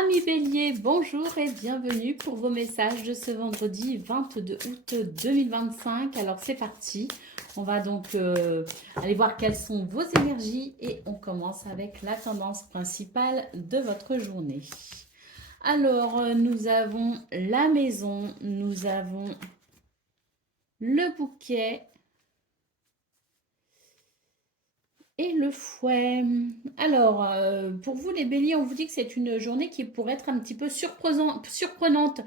Amis Bélier, bonjour et bienvenue pour vos messages de ce vendredi 22 août 2025. Alors c'est parti, on va donc aller voir quelles sont vos énergies et on commence avec la tendance principale de votre journée. Alors nous avons la maison, nous avons le bouquet et le fouet. Alors, pour vous les béliers, on vous dit que c'est une journée qui pourrait être un petit peu surprenante.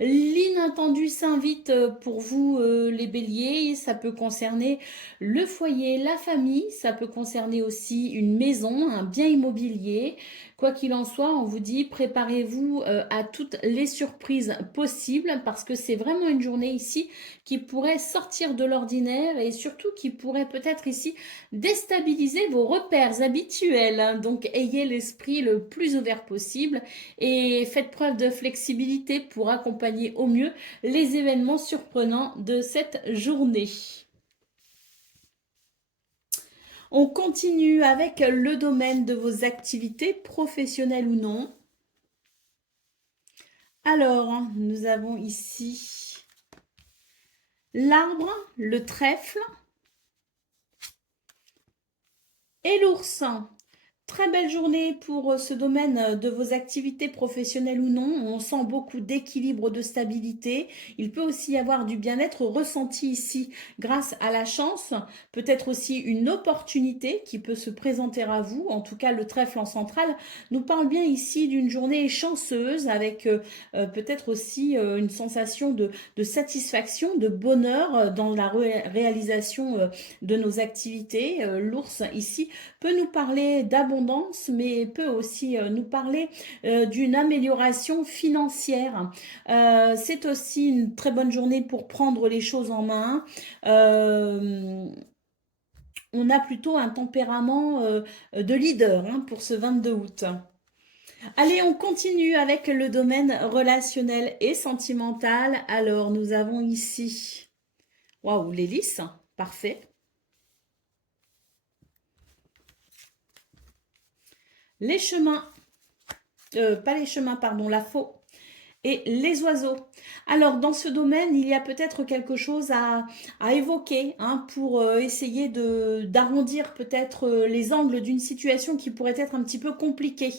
L'inattendu s'invite pour vous les béliers. Ça peut concerner le foyer, la famille. Ça peut concerner aussi une maison, un bien immobilier. Quoi qu'il en soit, on vous dit préparez-vous à toutes les surprises possibles parce que c'est vraiment une journée ici qui pourrait sortir de l'ordinaire et surtout qui pourrait peut-être ici déstabiliser vos repères habituels. Donc, ayez l'esprit le plus ouvert possible et faites preuve de flexibilité pour accompagner au mieux les événements surprenants de cette journée. On continue avec le domaine de vos activités professionnelles ou non. Alors, nous avons ici l'arbre, le trèfle et l'ours. Très belle journée pour ce domaine de vos activités professionnelles ou non. On sent beaucoup d'équilibre, de stabilité. Il peut aussi y avoir du bien-être ressenti ici grâce à la chance. Peut-être aussi une opportunité qui peut se présenter à vous. En tout cas, le trèfle en centrale nous parle bien ici d'une journée chanceuse avec peut-être aussi une sensation de satisfaction, de bonheur dans la réalisation de nos activités. L'ours ici peut nous parler d'abondance, mais peut aussi nous parler d'une amélioration financière. C'est aussi une très bonne journée pour prendre les choses en main. On a plutôt un tempérament de leader pour ce 22 août. Allez, on continue avec le domaine relationnel et sentimental. Alors, nous avons ici, waouh, l'hélice, parfait. Les chemins, pas les chemins, pardon, la faux et les oiseaux. Alors, dans ce domaine, il y a peut-être quelque chose à évoquer pour essayer d'arrondir peut-être les angles d'une situation qui pourrait être un petit peu compliquée.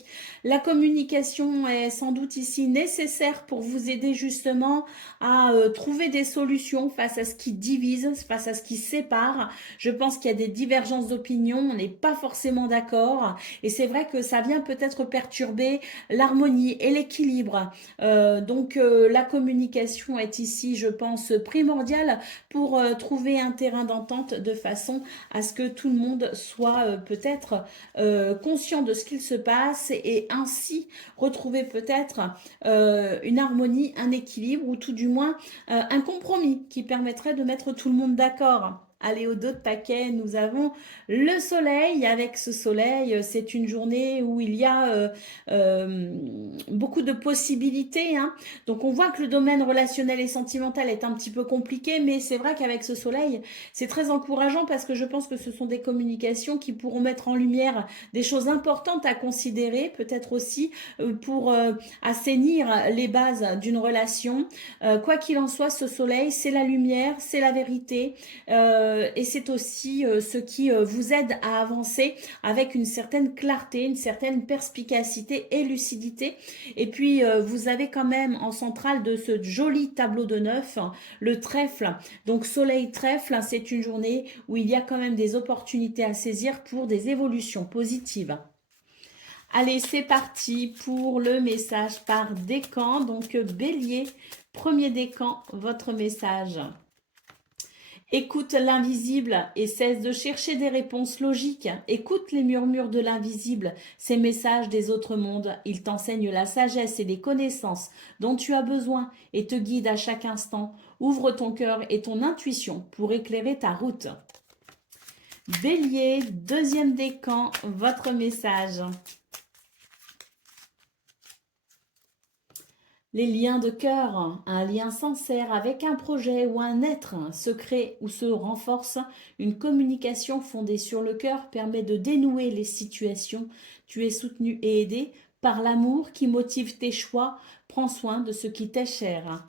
La communication est sans doute ici nécessaire pour vous aider justement à trouver des solutions face à ce qui divise, face à ce qui sépare. Je pense qu'il y a des divergences d'opinion, on n'est pas forcément d'accord et c'est vrai que ça vient peut-être perturber l'harmonie et l'équilibre. Donc la communication est ici, je pense, primordiale pour trouver un terrain d'entente de façon à ce que tout le monde soit peut-être conscient de ce qu'il se passe et ainsi retrouver peut-être une harmonie, un équilibre ou tout du moins un compromis qui permettrait de mettre tout le monde d'accord. Allez, au dos de paquet, nous avons le soleil. Avec ce soleil, c'est une journée où il y a beaucoup de possibilités. Donc, on voit que le domaine relationnel et sentimental est un petit peu compliqué, mais c'est vrai qu'avec ce soleil, c'est très encourageant parce que je pense que ce sont des communications qui pourront mettre en lumière des choses importantes à considérer, peut-être aussi pour assainir les bases d'une relation. Quoi qu'il en soit, ce soleil, c'est la lumière, c'est la vérité et c'est aussi ce qui vous aide à avancer avec une certaine clarté, une certaine perspicacité et lucidité. Et puis, vous avez quand même en centrale de ce joli tableau de 9, le trèfle. Donc, soleil trèfle, c'est une journée où il y a quand même des opportunités à saisir pour des évolutions positives. Allez, c'est parti pour le message par décan. Donc, bélier, premier décan, votre message. Écoute l'invisible et cesse de chercher des réponses logiques. Écoute les murmures de l'invisible, ces messages des autres mondes. Ils t'enseignent la sagesse et les connaissances dont tu as besoin et te guident à chaque instant. Ouvre ton cœur et ton intuition pour éclairer ta route. Bélier, deuxième décan, votre message. Les liens de cœur, un lien sincère avec un projet ou un être secret ou se renforce. Une communication fondée sur le cœur permet de dénouer les situations. Tu es soutenu et aidé par l'amour qui motive tes choix. Prends soin de ce qui t'est cher.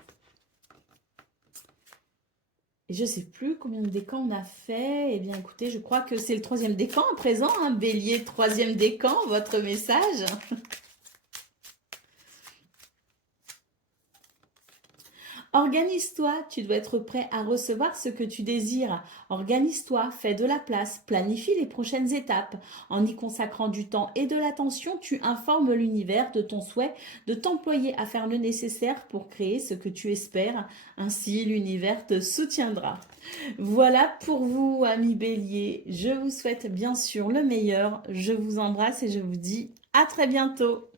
Et je ne sais plus combien de décans on a fait. Eh bien, écoutez, je crois que c'est le 3e décan à présent. Hein. Bélier, 3e décan, votre message. Organise-toi, tu dois être prêt à recevoir ce que tu désires. Organise-toi, fais de la place, planifie les prochaines étapes. En y consacrant du temps et de l'attention, tu informes l'univers de ton souhait de t'employer à faire le nécessaire pour créer ce que tu espères. Ainsi, l'univers te soutiendra. Voilà pour vous, amis Bélier. Je vous souhaite bien sûr le meilleur. Je vous embrasse et je vous dis à très bientôt.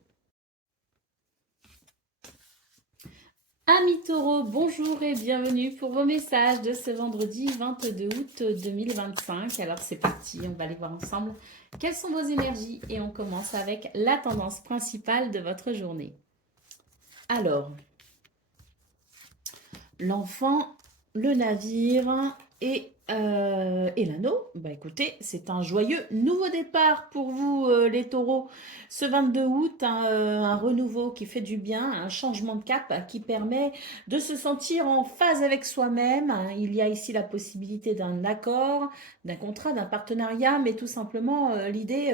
Amis taureaux, bonjour et bienvenue pour vos messages de ce vendredi 22 août 2025. Alors c'est parti, on va aller voir ensemble quelles sont vos énergies et on commence avec la tendance principale de votre journée. Alors, l'enfant, le navire et l'anneau, bah écoutez, c'est un joyeux nouveau départ pour vous les taureaux. Ce 22 août, un renouveau qui fait du bien, un changement de cap qui permet de se sentir en phase avec soi-même. Il y a ici la possibilité d'un accord, d'un contrat, d'un partenariat, mais tout simplement l'idée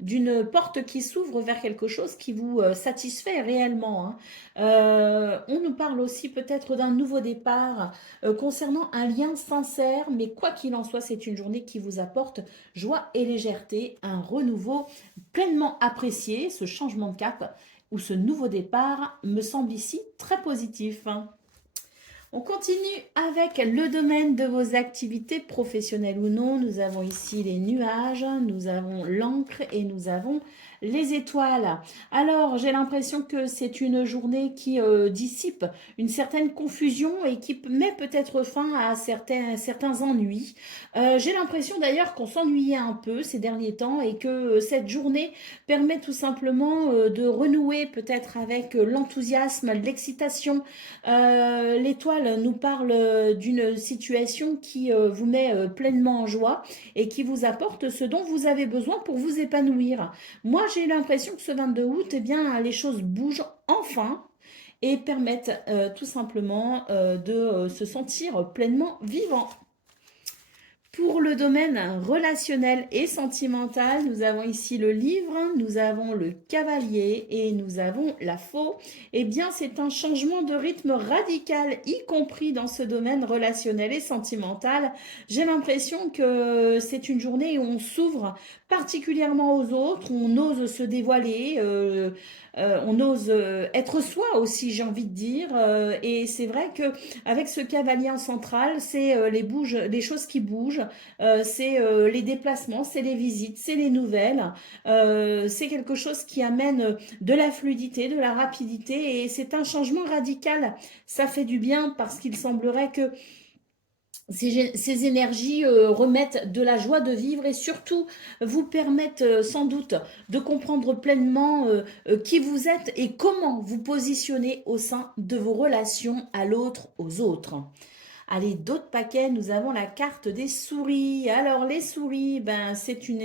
d'une porte qui s'ouvre vers quelque chose qui vous satisfait réellement. On nous parle aussi peut-être d'un nouveau départ concernant un lien sincère, mais quoi qu'il en soit, c'est une journée qui vous apporte joie et légèreté, un renouveau pleinement apprécié, ce changement de cap ou ce nouveau départ me semble ici très positif. On continue avec le domaine de vos activités professionnelles ou non. Nous avons ici les nuages, nous avons l'encre et nous avons les étoiles. Alors, j'ai l'impression que c'est une journée qui dissipe une certaine confusion et qui met peut-être fin à certains ennuis. J'ai l'impression d'ailleurs qu'on s'ennuyait un peu ces derniers temps et que cette journée permet tout simplement de renouer peut-être avec l'enthousiasme, l'excitation. L'étoile nous parle d'une situation qui vous met pleinement en joie et qui vous apporte ce dont vous avez besoin pour vous épanouir. Moi, j'ai l'impression que ce 22 août, eh bien, les choses bougent enfin et permettent tout simplement de se sentir pleinement vivant. Pour le domaine relationnel et sentimental, nous avons ici le livre, nous avons le cavalier et nous avons la faux. Eh bien, c'est un changement de rythme radical, y compris dans ce domaine relationnel et sentimental. J'ai l'impression que c'est une journée où on s'ouvre particulièrement aux autres, on ose se dévoiler, on ose être soi aussi, j'ai envie de dire. Et c'est vrai que avec ce cavalier en central, c'est les choses qui bougent, c'est les déplacements, c'est les visites, c'est les nouvelles. C'est quelque chose qui amène de la fluidité, de la rapidité et c'est un changement radical. Ça fait du bien parce qu'il semblerait que ces énergies remettent de la joie de vivre et surtout vous permettent sans doute de comprendre pleinement qui vous êtes et comment vous positionnez au sein de vos relations à l'autre, aux autres. Allez, d'autres paquets, nous avons la carte des souris. Alors les souris, ben, c'est une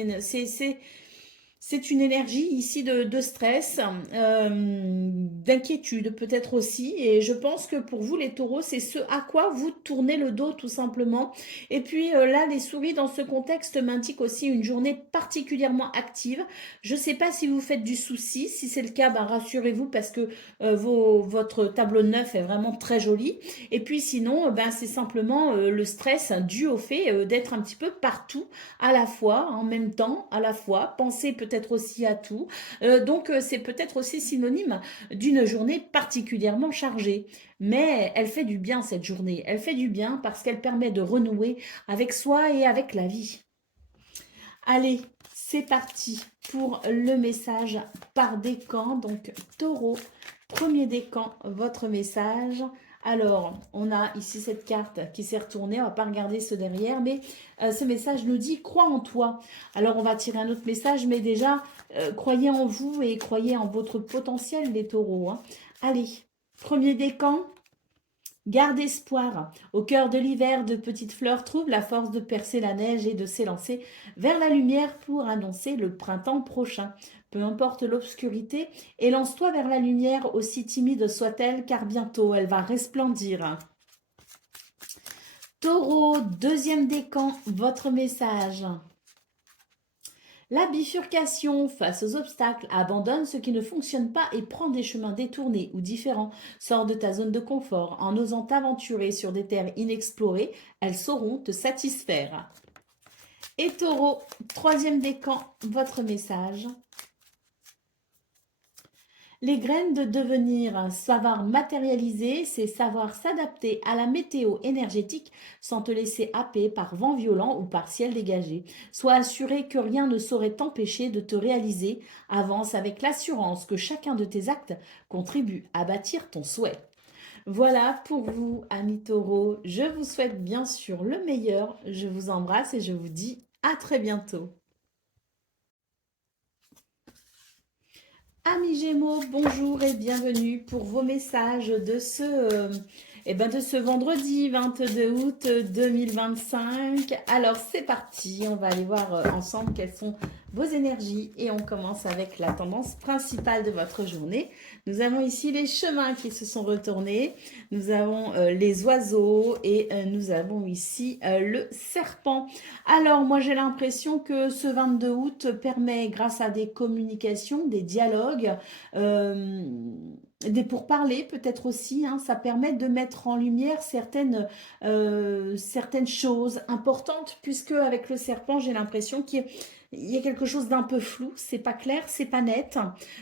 énergie ici de stress, d'inquiétude peut-être aussi. Et je pense que pour vous, les taureaux, c'est ce à quoi vous tournez le dos tout simplement. Et puis là, les souris, dans ce contexte, m'indiquent aussi une journée particulièrement active. Je ne sais pas si vous faites du souci. Si c'est le cas, ben, rassurez-vous parce que votre tableau de neuf est vraiment très joli. Et puis sinon, ben, c'est simplement le stress dû au fait d'être un petit peu partout à la fois, en même temps, à la fois. Pensez peut-être aussi à tout. Donc, c'est peut-être aussi synonyme d'une journée particulièrement chargée. Mais elle fait du bien cette journée. Elle fait du bien parce qu'elle permet de renouer avec soi et avec la vie. Allez, c'est parti pour le message par décan. Donc, taureau, premier décan, votre message. Alors, on a ici cette carte qui s'est retournée. On ne va pas regarder ce derrière, mais ce message nous dit « Crois en toi ». Alors, on va tirer un autre message, mais déjà, croyez en vous et croyez en votre potentiel, les taureaux. Allez, premier décan. Garde espoir. Au cœur de l'hiver, de petites fleurs trouvent la force de percer la neige et de s'élancer vers la lumière pour annoncer le printemps prochain. peu importe l'obscurité, et lance-toi vers la lumière, aussi timide soit-elle, car bientôt elle va resplendir. Taureau, deuxième décan, votre message. La bifurcation face aux obstacles, abandonne ce qui ne fonctionne pas et prend des chemins détournés ou différents. Sors de ta zone de confort en osant t'aventurer sur des terres inexplorées, elles sauront te satisfaire. Et Taureau, troisième décan, votre message. Les graines de devenir, savoir matérialiser, c'est savoir s'adapter à la météo énergétique sans te laisser happer par vent violent ou par ciel dégagé. Sois assuré que rien ne saurait t'empêcher de te réaliser. Avance avec l'assurance que chacun de tes actes contribue à bâtir ton souhait. Voilà pour vous, amis taureaux. Je vous souhaite bien sûr le meilleur. Je vous embrasse et je vous dis à très bientôt. Amis Gémeaux, bonjour et bienvenue pour vos messages de ce vendredi 22 août 2025. Alors c'est parti, on va aller voir ensemble quelles sont vos énergies et on commence avec la tendance principale de votre journée. Nous avons ici les chemins qui se sont retournés, nous avons les oiseaux et nous avons ici le serpent. Alors moi j'ai l'impression que ce 22 août permet, grâce à des communications, des dialogues, des pourparlers peut-être aussi, hein, ça permet de mettre en lumière certaines choses importantes, puisque avec le serpent j'ai l'impression qu'il y a quelque chose d'un peu flou, c'est pas clair, c'est pas net.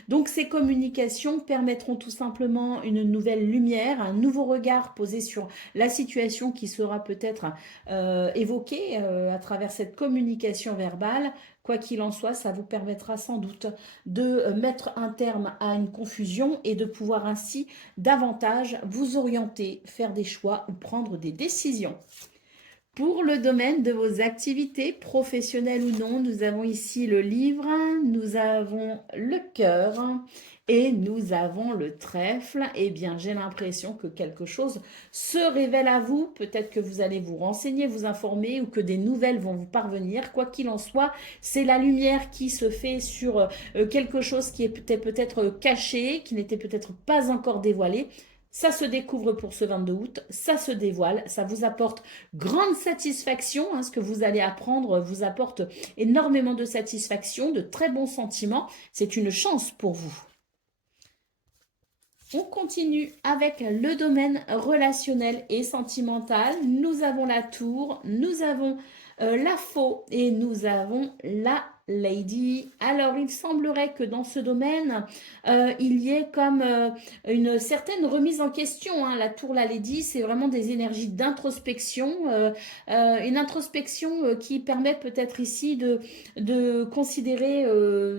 Donc ces communications permettront tout simplement une nouvelle lumière, un nouveau regard posé sur la situation qui sera peut-être évoquée à travers cette communication verbale. Quoi qu'il en soit, ça vous permettra sans doute de mettre un terme à une confusion et de pouvoir ainsi davantage vous orienter, faire des choix ou prendre des décisions. Pour le domaine de vos activités professionnelles ou non, nous avons ici le livre, nous avons le cœur et nous avons le trèfle. Eh bien, j'ai l'impression que quelque chose se révèle à vous. Peut-être que vous allez vous renseigner, vous informer ou que des nouvelles vont vous parvenir. Quoi qu'il en soit, c'est la lumière qui se fait sur quelque chose qui était peut-être caché, qui n'était peut-être pas encore dévoilé. Ça se découvre pour ce 22 août, ça se dévoile, ça vous apporte grande satisfaction. Hein, ce que vous allez apprendre vous apporte énormément de satisfaction, de très bons sentiments. C'est une chance pour vous. On continue avec le domaine relationnel et sentimental. Nous avons la tour, nous avons la faux et nous avons la lady. Alors, il semblerait que dans ce domaine, il y ait comme une certaine remise en question. Hein. La tour, la lady, c'est vraiment des énergies d'introspection. Une introspection qui permet peut-être ici de considérer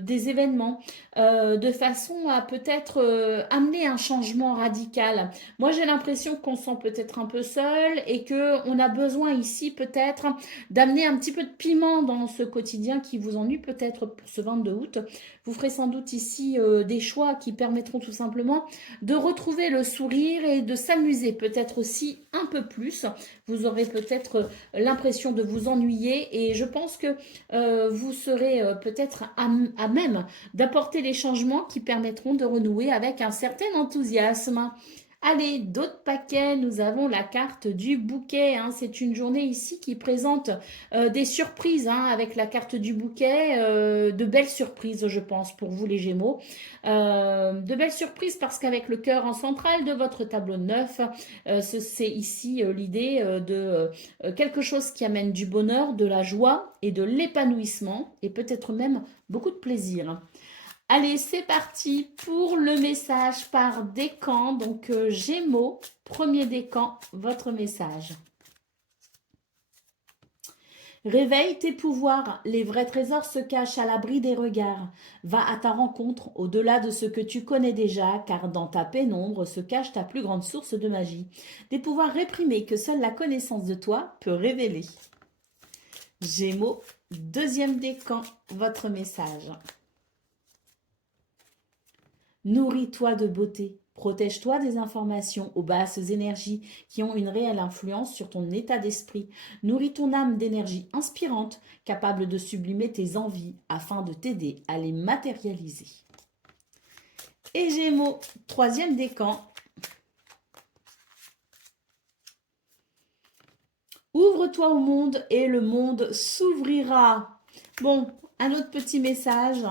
des événements de façon à peut-être amener un changement radical. Moi, j'ai l'impression qu'on se sent peut-être un peu seul et qu'on a besoin ici peut-être d'amener un petit peu de piment dans ce quotidien qui vous ennuie peut-être pour ce 22 août. Vous ferez sans doute ici des choix qui permettront tout simplement de retrouver le sourire et de s'amuser peut-être aussi un peu plus. Vous aurez peut-être l'impression de vous ennuyer et je pense que vous serez peut-être à même d'apporter les changements qui permettront de renouer avec un certain enthousiasme. Allez, d'autres paquets, nous avons la carte du bouquet. Hein. C'est une journée ici qui présente des surprises hein, avec la carte du bouquet. De belles surprises, je pense, pour vous les Gémeaux. De belles surprises parce qu'avec le cœur en centrale de votre tableau de 9, c'est ici l'idée de quelque chose qui amène du bonheur, de la joie et de l'épanouissement et peut-être même beaucoup de plaisir. Allez, c'est parti pour le message par décan. Donc, Gémeaux, premier décan, votre message. Réveille tes pouvoirs, les vrais trésors se cachent à l'abri des regards. Va à ta rencontre, au-delà de ce que tu connais déjà, car dans ta pénombre se cache ta plus grande source de magie. Des pouvoirs réprimés que seule la connaissance de toi peut révéler. Gémeaux, deuxième décan, votre message. Nourris-toi de beauté, Protège-toi des informations aux basses énergies qui ont une réelle influence sur ton état d'esprit. Nourris ton âme d'énergie inspirante, capable de sublimer tes envies afin de t'aider à les matérialiser. Et Gémeaux, troisième décan. Ouvre-toi au monde et le monde s'ouvrira. Bon, un autre petit message,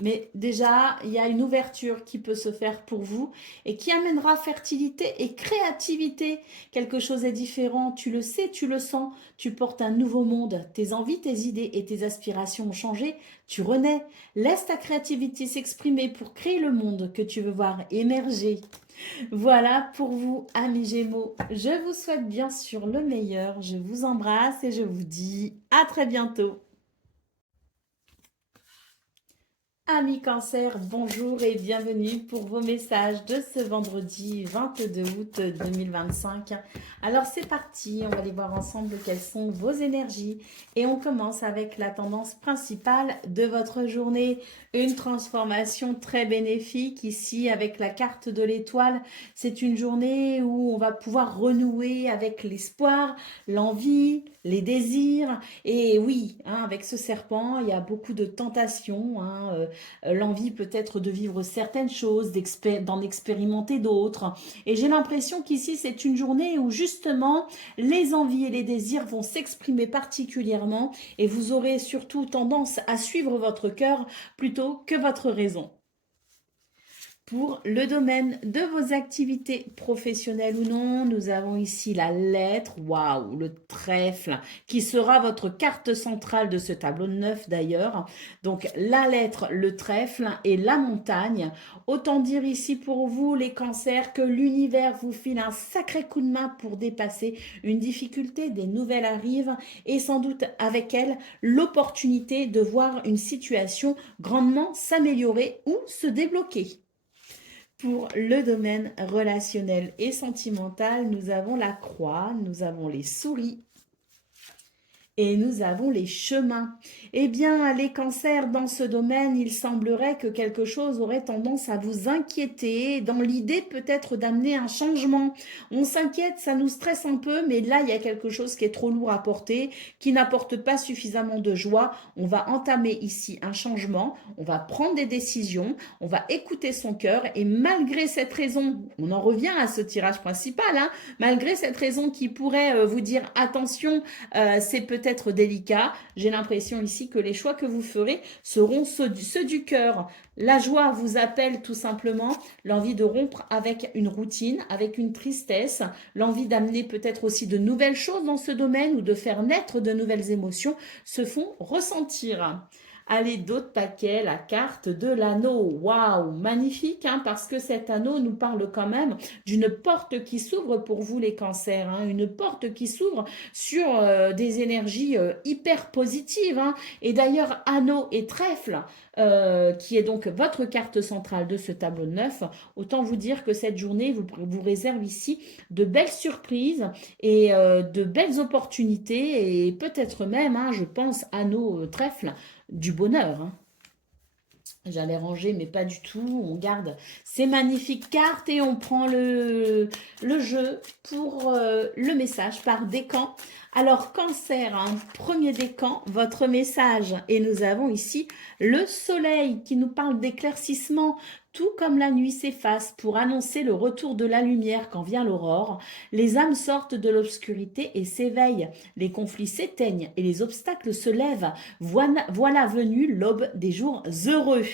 mais déjà, il y a une ouverture qui peut se faire pour vous et qui amènera fertilité et créativité. Quelque chose est différent, tu le sais, tu le sens, tu portes un nouveau monde. Tes envies, tes idées et tes aspirations ont changé, tu renais. Laisse ta créativité s'exprimer pour créer le monde que tu veux voir émerger. Voilà pour vous, amis Gémeaux. Je vous souhaite bien sûr le meilleur. Je vous embrasse et je vous dis à très bientôt. Amis Cancer, bonjour et bienvenue pour vos messages de ce vendredi 22 août 2025. Alors c'est parti, on va aller voir ensemble quelles sont vos énergies et on commence avec la tendance principale de votre journée. Une transformation très bénéfique ici avec la carte de l'étoile. C'est une journée où on va pouvoir renouer avec l'espoir, l'envie, les désirs. Et oui, hein, avec ce serpent, il y a beaucoup de tentations, l'envie peut-être de vivre certaines choses, d'en expérimenter d'autres. Et j'ai l'impression qu'ici, c'est une journée où justement, les envies et les désirs vont s'exprimer particulièrement et vous aurez surtout tendance à suivre votre cœur plutôt que votre raison. Pour le domaine de vos activités professionnelles ou non, nous avons ici la lettre, waouh, le trèfle, qui sera votre carte centrale de ce tableau de 9 d'ailleurs. Donc la lettre, le trèfle et la montagne. Autant dire ici pour vous, les cancers, que l'univers vous file un sacré coup de main pour dépasser une difficulté, des nouvelles arrivent et sans doute avec elles l'opportunité de voir une situation grandement s'améliorer ou se débloquer. Pour le domaine relationnel et sentimental, nous avons la croix, nous avons les souris et nous avons les chemins. Eh bien, les cancers dans ce domaine, il semblerait que quelque chose aurait tendance à vous inquiéter, dans l'idée peut-être d'amener un changement. On s'inquiète, ça nous stresse un peu, mais là, il y a quelque chose qui est trop lourd à porter, qui n'apporte pas suffisamment de joie. On va entamer ici un changement, on va prendre des décisions, on va écouter son cœur, et malgré cette raison, on en revient à ce tirage principal, malgré cette raison qui pourrait vous dire attention, c'est peut-être délicat. J'ai l'impression ici que les choix que vous ferez seront ceux du cœur. La joie vous appelle tout simplement, l'envie de rompre avec une routine, avec une tristesse, l'envie d'amener peut-être aussi de nouvelles choses dans ce domaine ou de faire naître de nouvelles émotions se font ressentir. Allez, d'autres paquets, la carte de l'anneau. Waouh, magnifique, parce que cet anneau nous parle quand même d'une porte qui s'ouvre pour vous les cancers, une porte qui s'ouvre sur des énergies hyper positives. Et d'ailleurs, anneau et trèfle, qui est donc votre carte centrale de ce tableau de 9, autant vous dire que cette journée vous réserve ici de belles surprises et de belles opportunités et peut-être même, je pense, anneau, trèfle, du bonheur. J'allais ranger, mais pas du tout. On garde ces magnifiques cartes et on prend le jeu pour le message par décan. Alors, cancer, premier décan, votre message. Et nous avons ici le soleil qui nous parle d'éclaircissement. Tout comme la nuit s'efface pour annoncer le retour de la lumière quand vient l'aurore, les âmes sortent de l'obscurité et s'éveillent. Les conflits s'éteignent et les obstacles se lèvent. Voilà venu l'aube des jours heureux.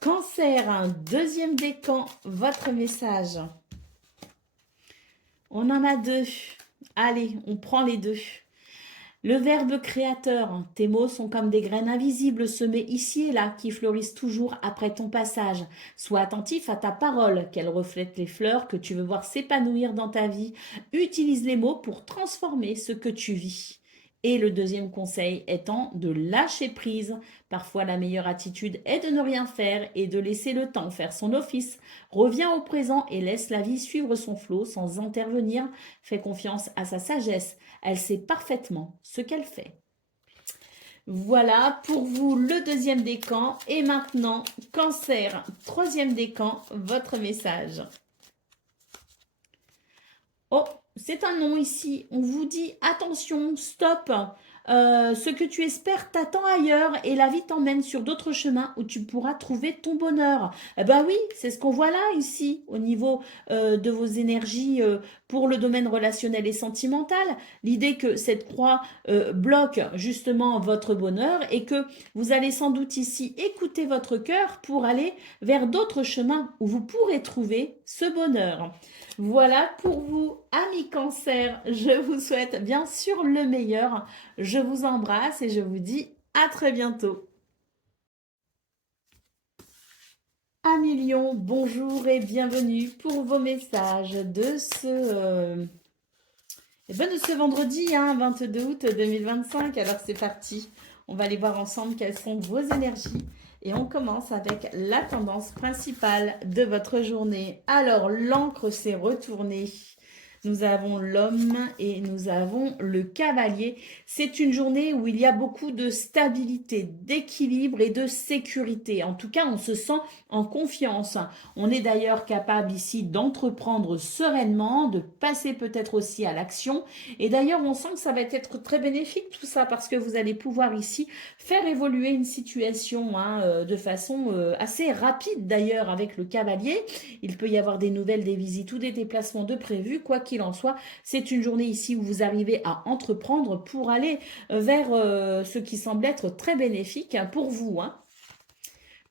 Cancer, deuxième décan, votre message. On en a deux. Allez, on prend les deux. Le verbe créateur, tes mots sont comme des graines invisibles semées ici et là qui fleurissent toujours après ton passage. Sois attentif à ta parole, qu'elle reflète les fleurs que tu veux voir s'épanouir dans ta vie. Utilise les mots pour transformer ce que tu vis. Et le deuxième conseil étant de lâcher prise. Parfois, la meilleure attitude est de ne rien faire et de laisser le temps faire son office. Reviens au présent et laisse la vie suivre son flot sans intervenir. Fais confiance à sa sagesse. Elle sait parfaitement ce qu'elle fait. Voilà pour vous le deuxième décan. Et maintenant, Cancer, troisième décan, votre message. Oh, c'est un non ici. On vous dit attention, stop. Ce que tu espères t'attend ailleurs et la vie t'emmène sur d'autres chemins où tu pourras trouver ton bonheur. Eh ben oui, c'est ce qu'on voit là ici au niveau de vos énergies pour le domaine relationnel et sentimental. L'idée que cette croix bloque justement votre bonheur et que vous allez sans doute ici écouter votre cœur pour aller vers d'autres chemins où vous pourrez trouver ce bonheur. Voilà pour vous, amis Cancer. Je vous souhaite bien sûr le meilleur. Je vous embrasse et je vous dis à très bientôt. Amis Lion, bonjour et bienvenue pour vos messages de ce vendredi 22 août 2025. Alors c'est parti, on va aller voir ensemble quelles sont vos énergies. Et on commence avec la tendance principale de votre journée. Alors, l'encre s'est retournée. Nous avons l'homme et nous avons le cavalier. C'est une journée où il y a beaucoup de stabilité, d'équilibre et de sécurité. En tout cas, on se sent en confiance. On est d'ailleurs capable ici d'entreprendre sereinement, de passer peut-être aussi à l'action. Et d'ailleurs, on sent que ça va être très bénéfique tout ça parce que vous allez pouvoir ici faire évoluer une situation de façon assez rapide d'ailleurs avec le cavalier. Il peut y avoir des nouvelles, des visites ou des déplacements de prévus. Quoi qu'il en soit, c'est une journée ici où vous arrivez à entreprendre pour aller vers ce qui semble être très bénéfique pour vous.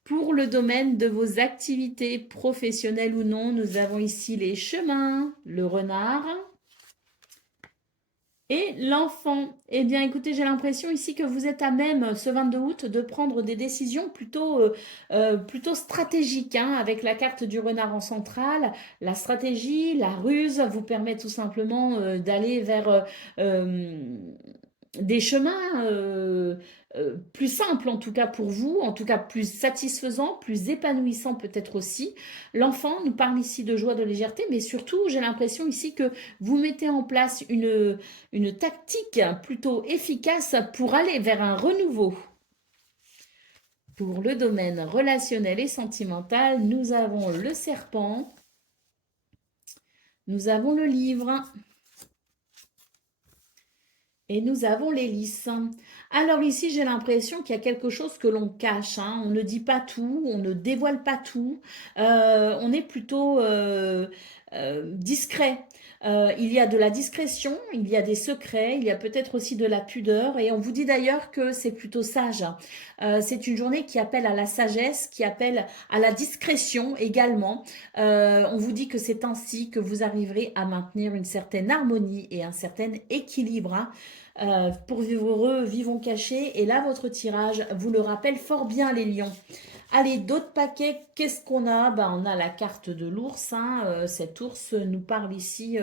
Pour le domaine de vos activités professionnelles ou non, nous avons ici les chemins, le renard et l'enfant. Eh bien, écoutez, j'ai l'impression ici que vous êtes à même, ce 22 août, de prendre des décisions plutôt stratégiques, avec la carte du renard en centrale. La stratégie, la ruse vous permet tout simplement d'aller vers des chemins plus simples en tout cas pour vous, en tout cas plus satisfaisants, plus épanouissants peut-être aussi. L'enfant nous parle ici de joie, de légèreté, mais surtout j'ai l'impression ici que vous mettez en place une tactique plutôt efficace pour aller vers un renouveau. Pour le domaine relationnel et sentimental, nous avons le serpent, nous avons le livre et nous avons l'hélice. Alors ici, j'ai l'impression qu'il y a quelque chose que l'on cache. On ne dit pas tout, on ne dévoile pas tout. On est plutôt discret. Il y a de la discrétion, il y a des secrets, il y a peut-être aussi de la pudeur. Et on vous dit d'ailleurs que c'est plutôt sage. C'est une journée qui appelle à la sagesse, qui appelle à la discrétion également. On vous dit que c'est ainsi que vous arriverez à maintenir une certaine harmonie et un certain équilibre. Pour vivre heureux, vivons cachés. Et là, votre tirage vous le rappelle fort bien, les lions. Allez, d'autres paquets, qu'est-ce qu'on a? On a la carte de l'ours. Cet ours nous parle ici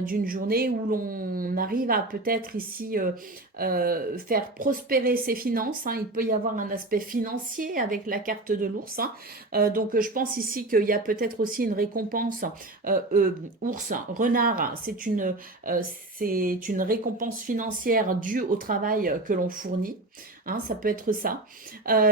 d'une journée où l'on arrive à peut-être ici faire prospérer ses finances. Il peut y avoir un aspect financier avec la carte de l'ours. Donc, je pense ici qu'il y a peut-être aussi une récompense. Ours, renard, c'est une récompense financière due au travail que l'on fournit. Ça peut être ça.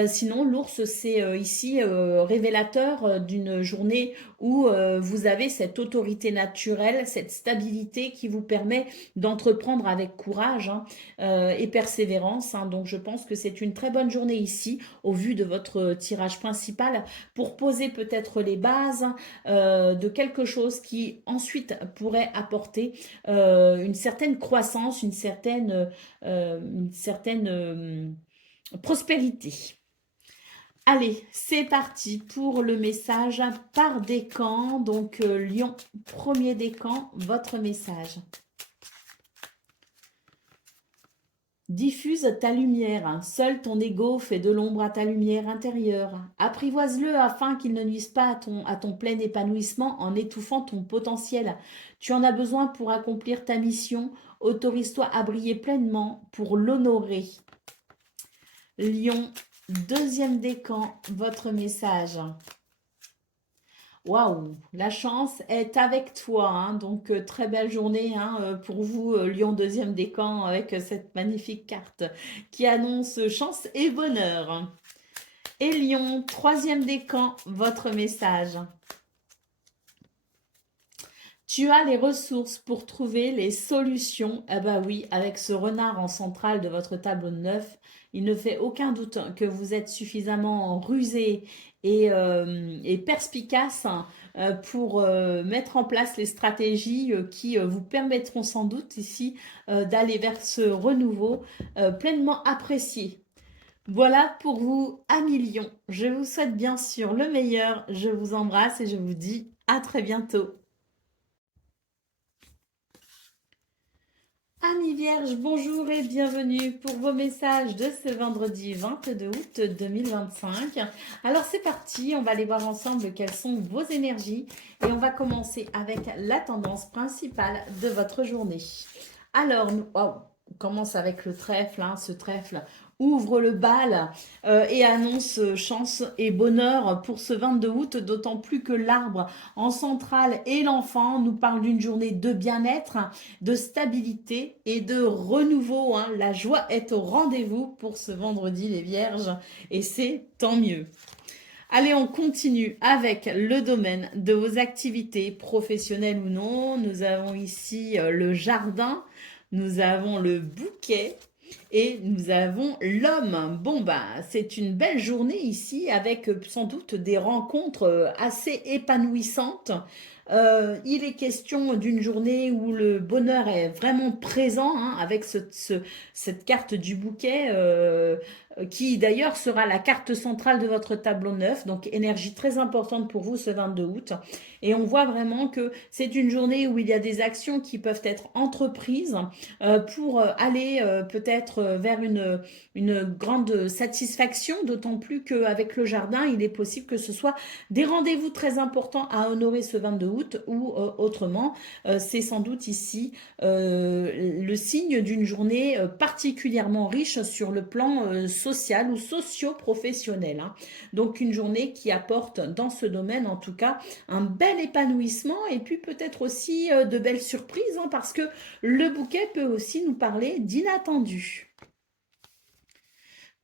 Sinon, l'ours, c'est ici révélateur d'une journée où vous avez cette autorité naturelle, cette stabilité qui vous permet d'entreprendre avec courage et persévérance. Donc, je pense que c'est une très bonne journée ici, au vu de votre tirage principal, pour poser peut-être les bases de quelque chose qui ensuite pourrait apporter une certaine croissance, une certaine prospérité. Allez, c'est parti pour le message par décan. Donc, Lion, premier décan, votre message. Diffuse ta lumière, seul ton ego fait de l'ombre à ta lumière intérieure. Apprivoise-le afin qu'il ne nuise pas à ton plein épanouissement en étouffant ton potentiel. Tu en as besoin pour accomplir ta mission. Autorise-toi à briller pleinement pour l'honorer. Lion, deuxième décan, votre message. Waouh, la chance est avec toi, hein. Donc très belle journée, hein, pour vous, Lion deuxième décan, avec cette magnifique carte qui annonce chance et bonheur. Et Lion troisième décan, votre message. Tu as les ressources pour trouver les solutions. Ah bah oui, avec ce renard en centrale de votre tableau de 9, il ne fait aucun doute que vous êtes suffisamment rusé et perspicace, hein, pour mettre en place les stratégies qui vous permettront sans doute ici d'aller vers ce renouveau pleinement apprécié. Voilà pour vous, amis Lion. Je vous souhaite bien sûr le meilleur. Je vous embrasse et je vous dis à très bientôt. Amis Vierge, bonjour et bienvenue pour vos messages de ce vendredi 22 août 2025. Alors c'est parti, on va aller voir ensemble quelles sont vos énergies et on va commencer avec la tendance principale de votre journée. Alors, on commence avec le trèfle, hein, ce trèfle ouvre le bal et annonce chance et bonheur pour ce 22 août, d'autant plus que l'arbre en centrale et l'enfant nous parlent d'une journée de bien-être, de stabilité et de renouveau, hein. La joie est au rendez-vous pour ce vendredi les vierges et c'est tant mieux. Allez, on continue avec le domaine de vos activités professionnelles ou non. Nous avons ici le jardin, nous avons le bouquet et nous avons l'homme. Bon, bah, c'est une belle journée ici avec sans doute des rencontres assez épanouissantes. Il est question d'une journée où le bonheur est vraiment présent, hein, avec cette carte du bouquet qui d'ailleurs sera la carte centrale de votre tableau 9, donc énergie très importante pour vous ce 22 août. Et on voit vraiment que c'est une journée où il y a des actions qui peuvent être entreprises pour aller peut-être vers une grande satisfaction, d'autant plus qu'avec le jardin, il est possible que ce soit des rendez-vous très importants à honorer ce 22 août ou autrement, c'est sans doute ici le signe d'une journée particulièrement riche sur le plan social ou socio-professionnel, hein. Donc une journée qui apporte dans ce domaine en tout cas un bel épanouissement et puis peut-être aussi de belles surprises, hein, parce que le bouquet peut aussi nous parler d'inattendus.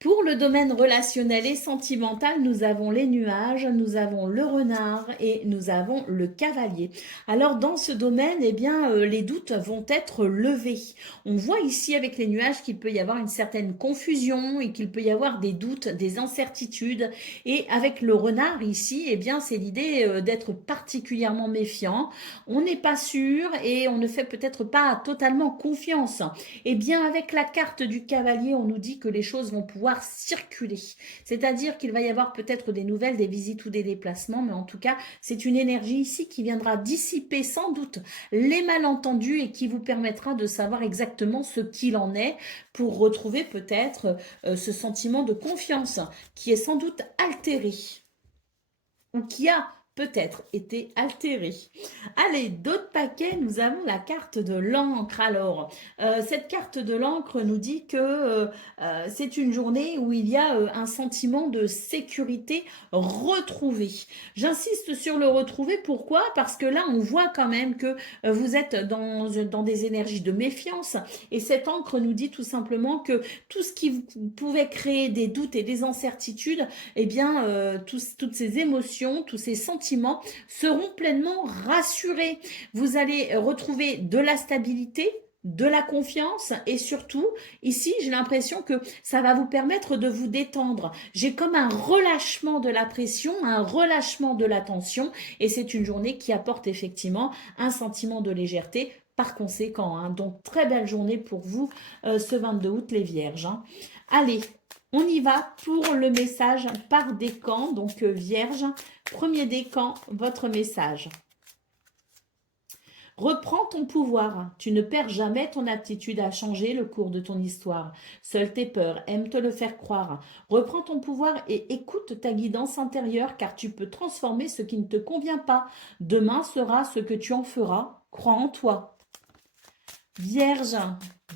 Pour le domaine relationnel et sentimental, nous avons les nuages, nous avons le renard et nous avons le cavalier. Alors dans ce domaine, eh bien, les doutes vont être levés. On voit ici avec les nuages qu'il peut y avoir une certaine confusion et qu'il peut y avoir des doutes, des incertitudes. Et avec le renard ici, eh bien, c'est l'idée d'être particulièrement méfiant. On n'est pas sûr et on ne fait peut-être pas totalement confiance. Eh bien, avec la carte du cavalier, on nous dit que les choses vont pouvoir circuler. C'est-à-dire qu'il va y avoir peut-être des nouvelles, des visites ou des déplacements, mais en tout cas, c'est une énergie ici qui viendra dissiper sans doute les malentendus et qui vous permettra de savoir exactement ce qu'il en est pour retrouver peut-être ce sentiment de confiance qui est sans doute altéré ou qui a peut-être été altéré. Allez, d'autres paquets, nous avons la carte de l'encre. Alors, cette carte de l'encre nous dit que c'est une journée où il y a un sentiment de sécurité retrouvé. J'insiste sur le retrouvé, pourquoi? Parce que là, on voit quand même que vous êtes dans des énergies de méfiance et cette encre nous dit tout simplement que tout ce qui pouvait créer des doutes et des incertitudes, eh bien, toutes ces émotions, tous ces sentiments seront pleinement rassurés. Vous allez retrouver de la stabilité, de la confiance et surtout, ici, j'ai l'impression que ça va vous permettre de vous détendre. J'ai comme un relâchement de la pression, un relâchement de la tension et c'est une journée qui apporte effectivement un sentiment de légèreté par conséquent, hein. Donc, très belle journée pour vous ce 22 août, les Vierges, hein. Allez, on y va pour le message par décan, donc Vierge. Premier décan, votre message. Reprends ton pouvoir. Tu ne perds jamais ton aptitude à changer le cours de ton histoire. Seules tes peurs aiment te le faire croire. Reprends ton pouvoir et écoute ta guidance intérieure car tu peux transformer ce qui ne te convient pas. Demain sera ce que tu en feras. Crois en toi. Vierge,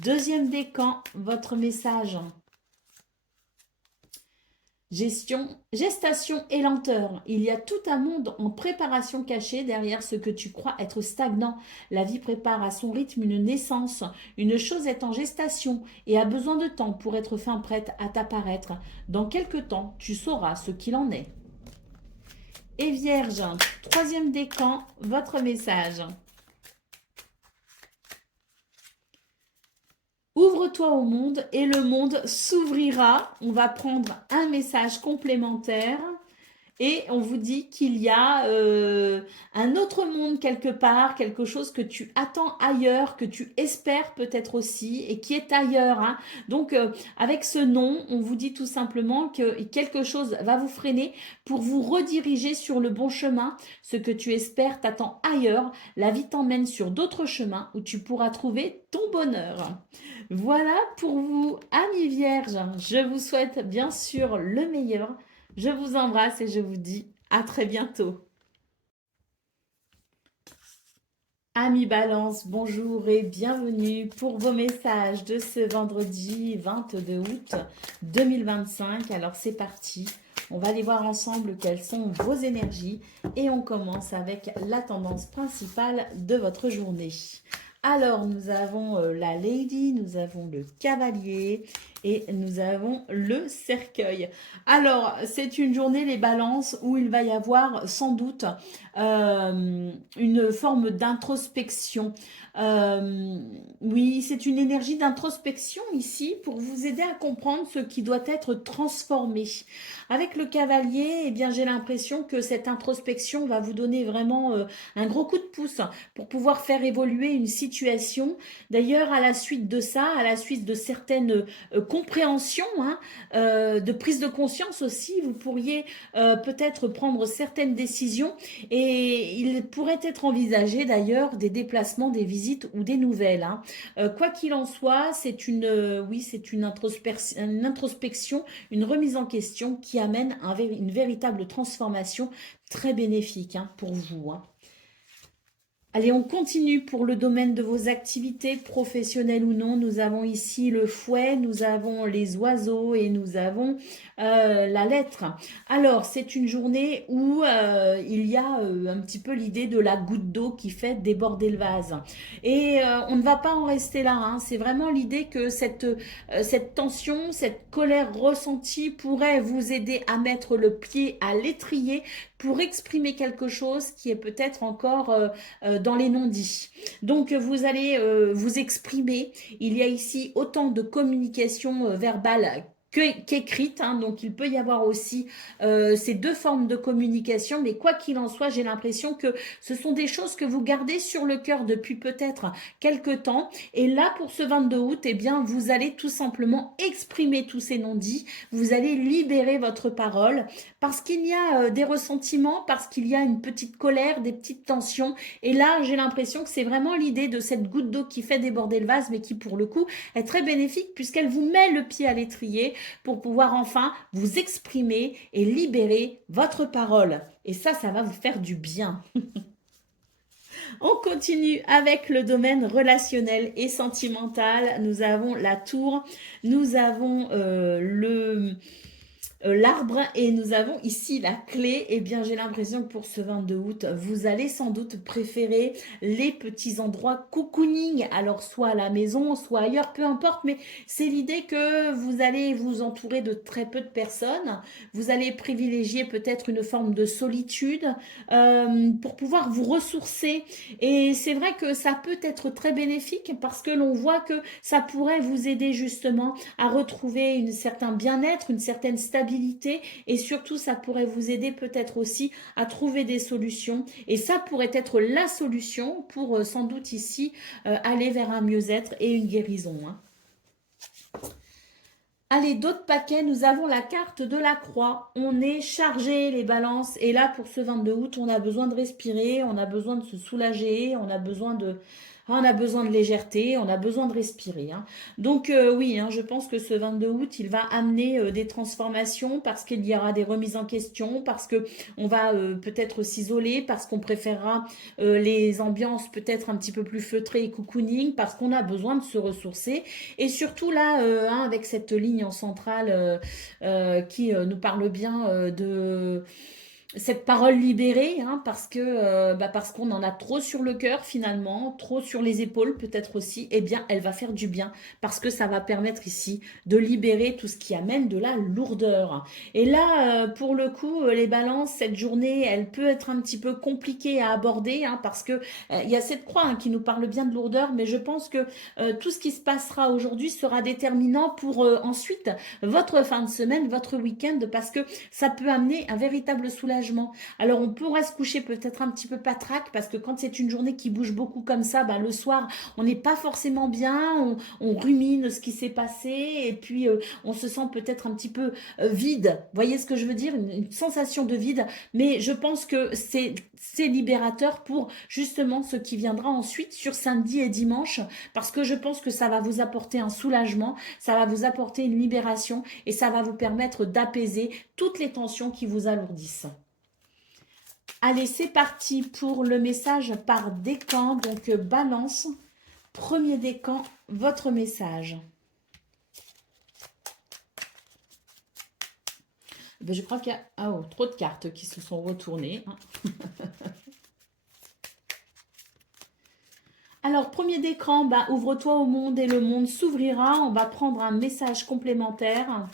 deuxième décan, votre message. Gestation et lenteur. Il y a tout un monde en préparation cachée derrière ce que tu crois être stagnant. La vie prépare à son rythme une naissance. Une chose est en gestation et a besoin de temps pour être fin prête à t'apparaître. Dans quelque temps, tu sauras ce qu'il en est. Et Vierge, troisième décan, votre message. Ouvre-toi au monde et le monde s'ouvrira. On va prendre un message complémentaire et on vous dit qu'il y a un autre monde quelque part, quelque chose que tu attends ailleurs, que tu espères peut-être aussi et qui est ailleurs, hein. Donc avec ce nom, on vous dit tout simplement que quelque chose va vous freiner pour vous rediriger sur le bon chemin. Ce que tu espères t'attend ailleurs. La vie t'emmène sur d'autres chemins où tu pourras trouver ton bonheur. Voilà pour vous, amis vierges. Je vous souhaite bien sûr le meilleur. Je vous embrasse et je vous dis à très bientôt. Amis Balance, bonjour et bienvenue pour vos messages de ce vendredi 22 août 2025. Alors c'est parti, on va aller voir ensemble quelles sont vos énergies et on commence avec la tendance principale de votre journée. Alors, nous avons la Lady, nous avons le Cavalier et nous avons le Cercueil. Alors, c'est une journée, les balances, où il va y avoir sans doute une forme d'introspection. Oui, c'est une énergie d'introspection ici pour vous aider à comprendre ce qui doit être transformé. Avec le Cavalier, eh bien, j'ai l'impression que cette introspection va vous donner vraiment un gros coup de pouce pour pouvoir faire évoluer une situation. D'ailleurs, à la suite de ça, à la suite de certaines compréhensions, hein, de prise de conscience aussi, vous pourriez peut-être prendre certaines décisions et il pourrait être envisagé d'ailleurs des déplacements, des visites ou des nouvelles, hein. Quoi qu'il en soit, c'est oui, c'est une introspection, une remise en question qui amène une véritable transformation très bénéfique, hein, pour vous, hein. Allez, on continue pour le domaine de vos activités professionnelles ou non. Nous avons ici le fouet, nous avons les oiseaux et nous avons la lettre. Alors, c'est une journée où il y a un petit peu l'idée de la goutte d'eau qui fait déborder le vase. Et on ne va pas en rester là, hein. C'est vraiment l'idée que cette tension, cette colère ressentie pourrait vous aider à mettre le pied à l'étrier pour exprimer quelque chose qui est peut-être encore dans les non-dits. Donc, vous allez vous exprimer. Il y a ici autant de communication verbale qu'écrite, hein. Donc il peut y avoir aussi ces deux formes de communication, mais quoi qu'il en soit, j'ai l'impression que ce sont des choses que vous gardez sur le cœur depuis peut-être quelques temps, et là pour ce 22 août, eh bien vous allez tout simplement exprimer tous ces non-dits, vous allez libérer votre parole, parce qu'il y a des ressentiments, parce qu'il y a une petite colère, des petites tensions, et là j'ai l'impression que c'est vraiment l'idée de cette goutte d'eau qui fait déborder le vase, mais qui pour le coup est très bénéfique puisqu'elle vous met le pied à l'étrier pour pouvoir enfin vous exprimer et libérer votre parole. Et ça va vous faire du bien. On continue avec le domaine relationnel et sentimental. Nous avons la tour, nous avons l'arbre et nous avons ici la clé. Eh bien, j'ai l'impression que pour ce 22 août, vous allez sans doute préférer les petits endroits cocooning, alors soit à la maison, soit ailleurs, peu importe, mais c'est l'idée que vous allez vous entourer de très peu de personnes, vous allez privilégier peut-être une forme de solitude pour pouvoir vous ressourcer, et c'est vrai que ça peut être très bénéfique parce que l'on voit que ça pourrait vous aider justement à retrouver un certain bien-être, une certaine stabilité, et surtout ça pourrait vous aider peut-être aussi à trouver des solutions, et ça pourrait être la solution pour sans doute ici aller vers un mieux-être et une guérison, hein. Allez, d'autres paquets, nous avons la carte de la croix. On est chargé les balances, et là pour ce 22 août, on a besoin de respirer, on a besoin de se soulager, on a besoin Ah, on a besoin de légèreté, on a besoin de respirer, hein. Donc oui, hein, je pense que ce 22 août, il va amener des transformations parce qu'il y aura des remises en question, parce que on va peut-être s'isoler, parce qu'on préférera les ambiances peut-être un petit peu plus feutrées et cocooning, parce qu'on a besoin de se ressourcer. Et surtout là, hein, avec cette ligne en centrale qui nous parle bien de cette parole libérée, hein, parce qu'on en a trop sur le cœur finalement, trop sur les épaules peut-être aussi, eh bien elle va faire du bien parce que ça va permettre ici de libérer tout ce qui amène de la lourdeur. Et là, pour le coup, les balances, cette journée, elle peut être un petit peu compliquée à aborder, hein, parce que il y a cette croix, hein, qui nous parle bien de lourdeur, mais je pense que tout ce qui se passera aujourd'hui sera déterminant pour ensuite votre fin de semaine, votre week-end, parce que ça peut amener un véritable soulagement. Alors on pourrait se coucher peut-être un petit peu patraque parce que quand c'est une journée qui bouge beaucoup comme ça, bah, le soir on n'est pas forcément bien, on rumine ce qui s'est passé et puis on se sent peut-être un petit peu vide. Vous voyez ce que je veux dire, une sensation de vide, mais je pense que c'est libérateur pour justement ce qui viendra ensuite sur samedi et dimanche parce que je pense que ça va vous apporter un soulagement, ça va vous apporter une libération et ça va vous permettre d'apaiser toutes les tensions qui vous alourdissent. Allez, c'est parti pour le message par décan. Donc, balance, premier décan, votre message. Ben, je crois qu'il y a trop de cartes qui se sont retournées. Alors, premier d'écran, bah, ouvre-toi au monde et le monde s'ouvrira. On va prendre un message complémentaire.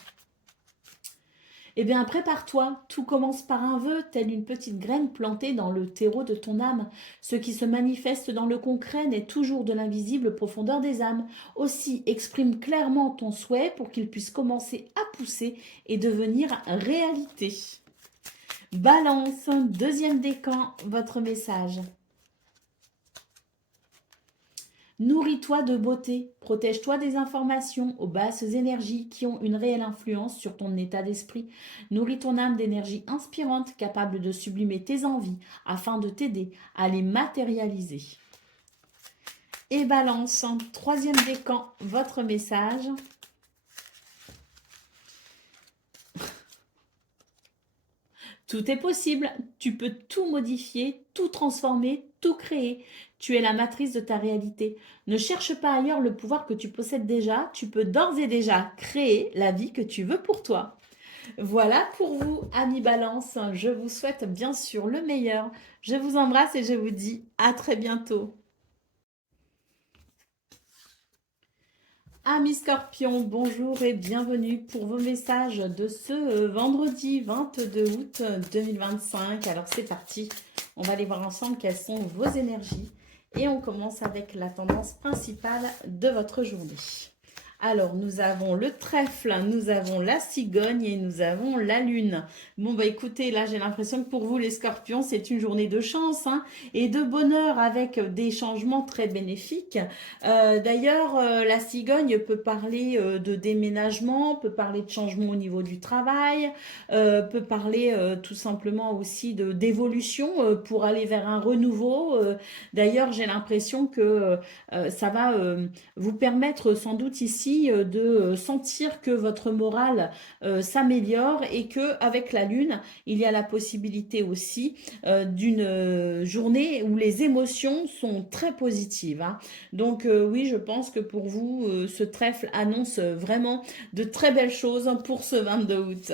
Eh bien, prépare-toi, tout commence par un vœu, telle une petite graine plantée dans le terreau de ton âme. Ce qui se manifeste dans le concret n'est toujours de l'invisible profondeur des âmes. Aussi, exprime clairement ton souhait pour qu'il puisse commencer à pousser et devenir réalité. Balance, deuxième décan, votre message. Nourris-toi de beauté, protège-toi des informations aux basses énergies qui ont une réelle influence sur ton état d'esprit. Nourris ton âme d'énergie inspirante capable de sublimer tes envies afin de t'aider à les matérialiser. Et balance, troisième décan, votre message. Tout est possible, tu peux tout modifier, tout transformer, tout créer. Tu es la matrice de ta réalité. Ne cherche pas ailleurs le pouvoir que tu possèdes déjà, tu peux d'ores et déjà créer la vie que tu veux pour toi. Voilà pour vous, amis Balance. Je vous souhaite bien sûr le meilleur. Je vous embrasse et je vous dis à très bientôt. Amis Scorpions, bonjour et bienvenue pour vos messages de ce vendredi 22 août 2025. Alors c'est parti, on va aller voir ensemble quelles sont vos énergies et on commence avec la tendance principale de votre journée. Alors, nous avons le trèfle, nous avons la cigogne et nous avons la lune. Bon, bah écoutez, là, j'ai l'impression que pour vous, les scorpions, c'est une journée de chance, hein, et de bonheur avec des changements très bénéfiques. D'ailleurs, la cigogne peut parler de déménagement, peut parler de changement au niveau du travail, peut parler tout simplement aussi d'évolution pour aller vers un renouveau. D'ailleurs, j'ai l'impression que ça va vous permettre sans doute ici de sentir que votre morale s'améliore et que avec la lune, il y a la possibilité aussi d'une journée où les émotions sont très positives, hein. Donc oui, je pense que pour vous, ce trèfle annonce vraiment de très belles choses pour ce 22 août.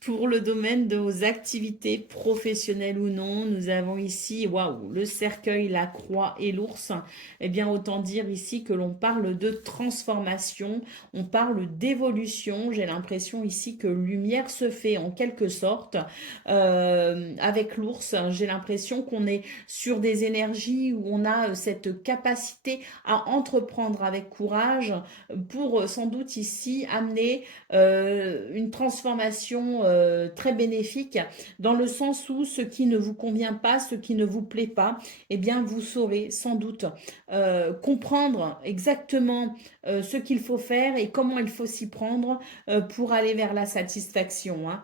Pour le domaine de vos activités professionnelles ou non, nous avons ici, waouh, le cercueil, la croix et l'ours. Eh bien, autant dire ici que l'on parle de transformation, on parle d'évolution. J'ai l'impression ici que lumière se fait en quelque sorte. Avec l'ours, j'ai l'impression qu'on est sur des énergies où on a cette capacité à entreprendre avec courage pour sans doute ici amener une transformation situation très bénéfique, dans le sens où ce qui ne vous convient pas, ce qui ne vous plaît pas, eh bien, vous saurez sans doute comprendre exactement ce qu'il faut faire et comment il faut s'y prendre pour aller vers la satisfaction, hein.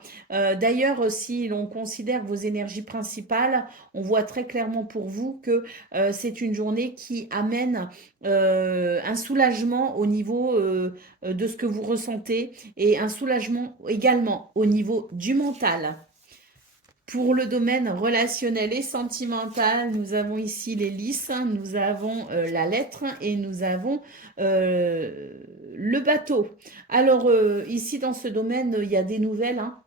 D'ailleurs, si l'on considère vos énergies principales, on voit très clairement pour vous que c'est une journée qui amène un soulagement au niveau de ce que vous ressentez et un soulagement également au niveau du mental. Pour le domaine relationnel et sentimental, nous avons ici les lys, nous avons la lettre et nous avons le bateau. Alors ici dans ce domaine, il y a des nouvelles, hein.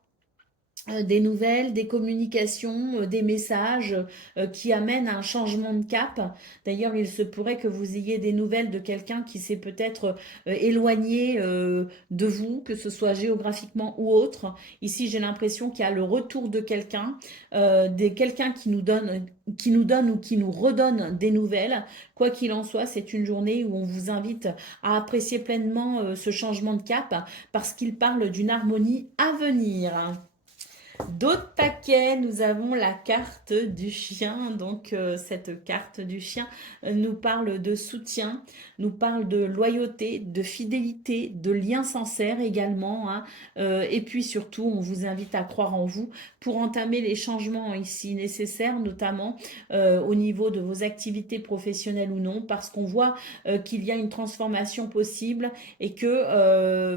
Des nouvelles, des communications, des messages qui amènent à un changement de cap. D'ailleurs, il se pourrait que vous ayez des nouvelles de quelqu'un qui s'est peut-être éloigné de vous, que ce soit géographiquement ou autre. Ici, j'ai l'impression qu'il y a le retour de quelqu'un, quelqu'un qui nous donne ou qui nous redonne des nouvelles. Quoi qu'il en soit, c'est une journée où on vous invite à apprécier pleinement ce changement de cap parce qu'il parle d'une harmonie à venir. D'autres paquets, nous avons la carte du chien. Donc, cette carte du chien nous parle de soutien, nous parle de loyauté, de fidélité, de liens sincères également, hein. Et puis surtout, on vous invite à croire en vous pour entamer les changements ici nécessaires, notamment au niveau de vos activités professionnelles ou non, parce qu'on voit qu'il y a une transformation possible et que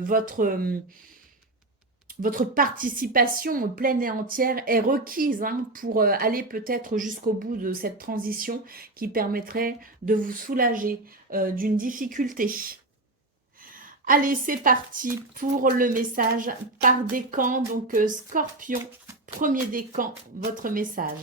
votre participation pleine et entière est requise, hein, pour aller peut-être jusqu'au bout de cette transition qui permettrait de vous soulager d'une difficulté. Allez, c'est parti pour le message par décan. Donc, Scorpion, premier décan, votre message.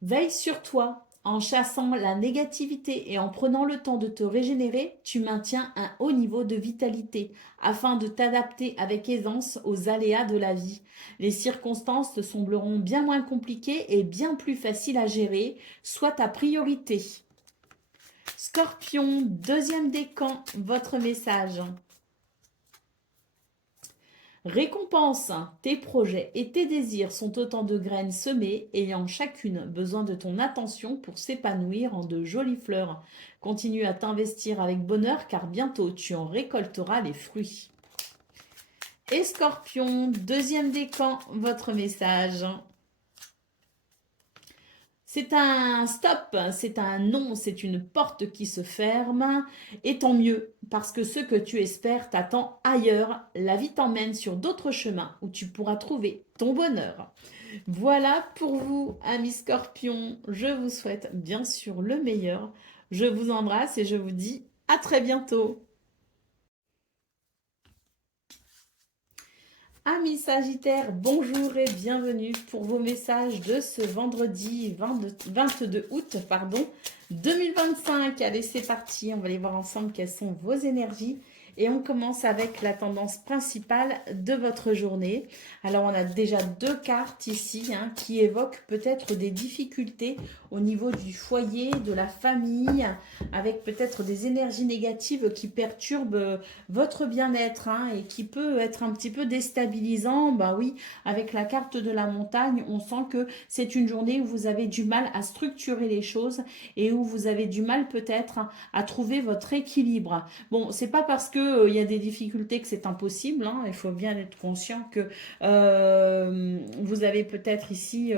Veille sur toi. En chassant la négativité et en prenant le temps de te régénérer, tu maintiens un haut niveau de vitalité afin de t'adapter avec aisance aux aléas de la vie. Les circonstances te sembleront bien moins compliquées et bien plus faciles à gérer, soit ta priorité. Scorpion, deuxième décan, votre message. Récompense, tes projets et tes désirs sont autant de graines semées, ayant chacune besoin de ton attention pour s'épanouir en de jolies fleurs. Continue à t'investir avec bonheur car bientôt tu en récolteras les fruits. Et Scorpion, deuxième décan, votre message. C'est un stop, c'est un non, c'est une porte qui se ferme. Et tant mieux, parce que ce que tu espères t'attend ailleurs. La vie t'emmène sur d'autres chemins où tu pourras trouver ton bonheur. Voilà pour vous, amis Scorpions. Je vous souhaite bien sûr le meilleur. Je vous embrasse et je vous dis à très bientôt. Amis Sagittaires, bonjour et bienvenue pour vos messages de ce vendredi 22 août 2025. Allez, c'est parti, on va aller voir ensemble quelles sont vos énergies. Et on commence avec la tendance principale de votre journée. Alors, on a déjà deux cartes ici, hein, qui évoquent peut-être des difficultés au niveau du foyer, de la famille, avec peut-être des énergies négatives qui perturbent votre bien-être, hein, et qui peut être un petit peu déstabilisant. Bah oui, avec la carte de la montagne, on sent que c'est une journée où vous avez du mal à structurer les choses et où vous avez du mal peut-être à trouver votre équilibre. Bon, c'est pas parce que il y a des difficultés que c'est impossible, hein. Il faut bien être conscient que vous avez peut-être ici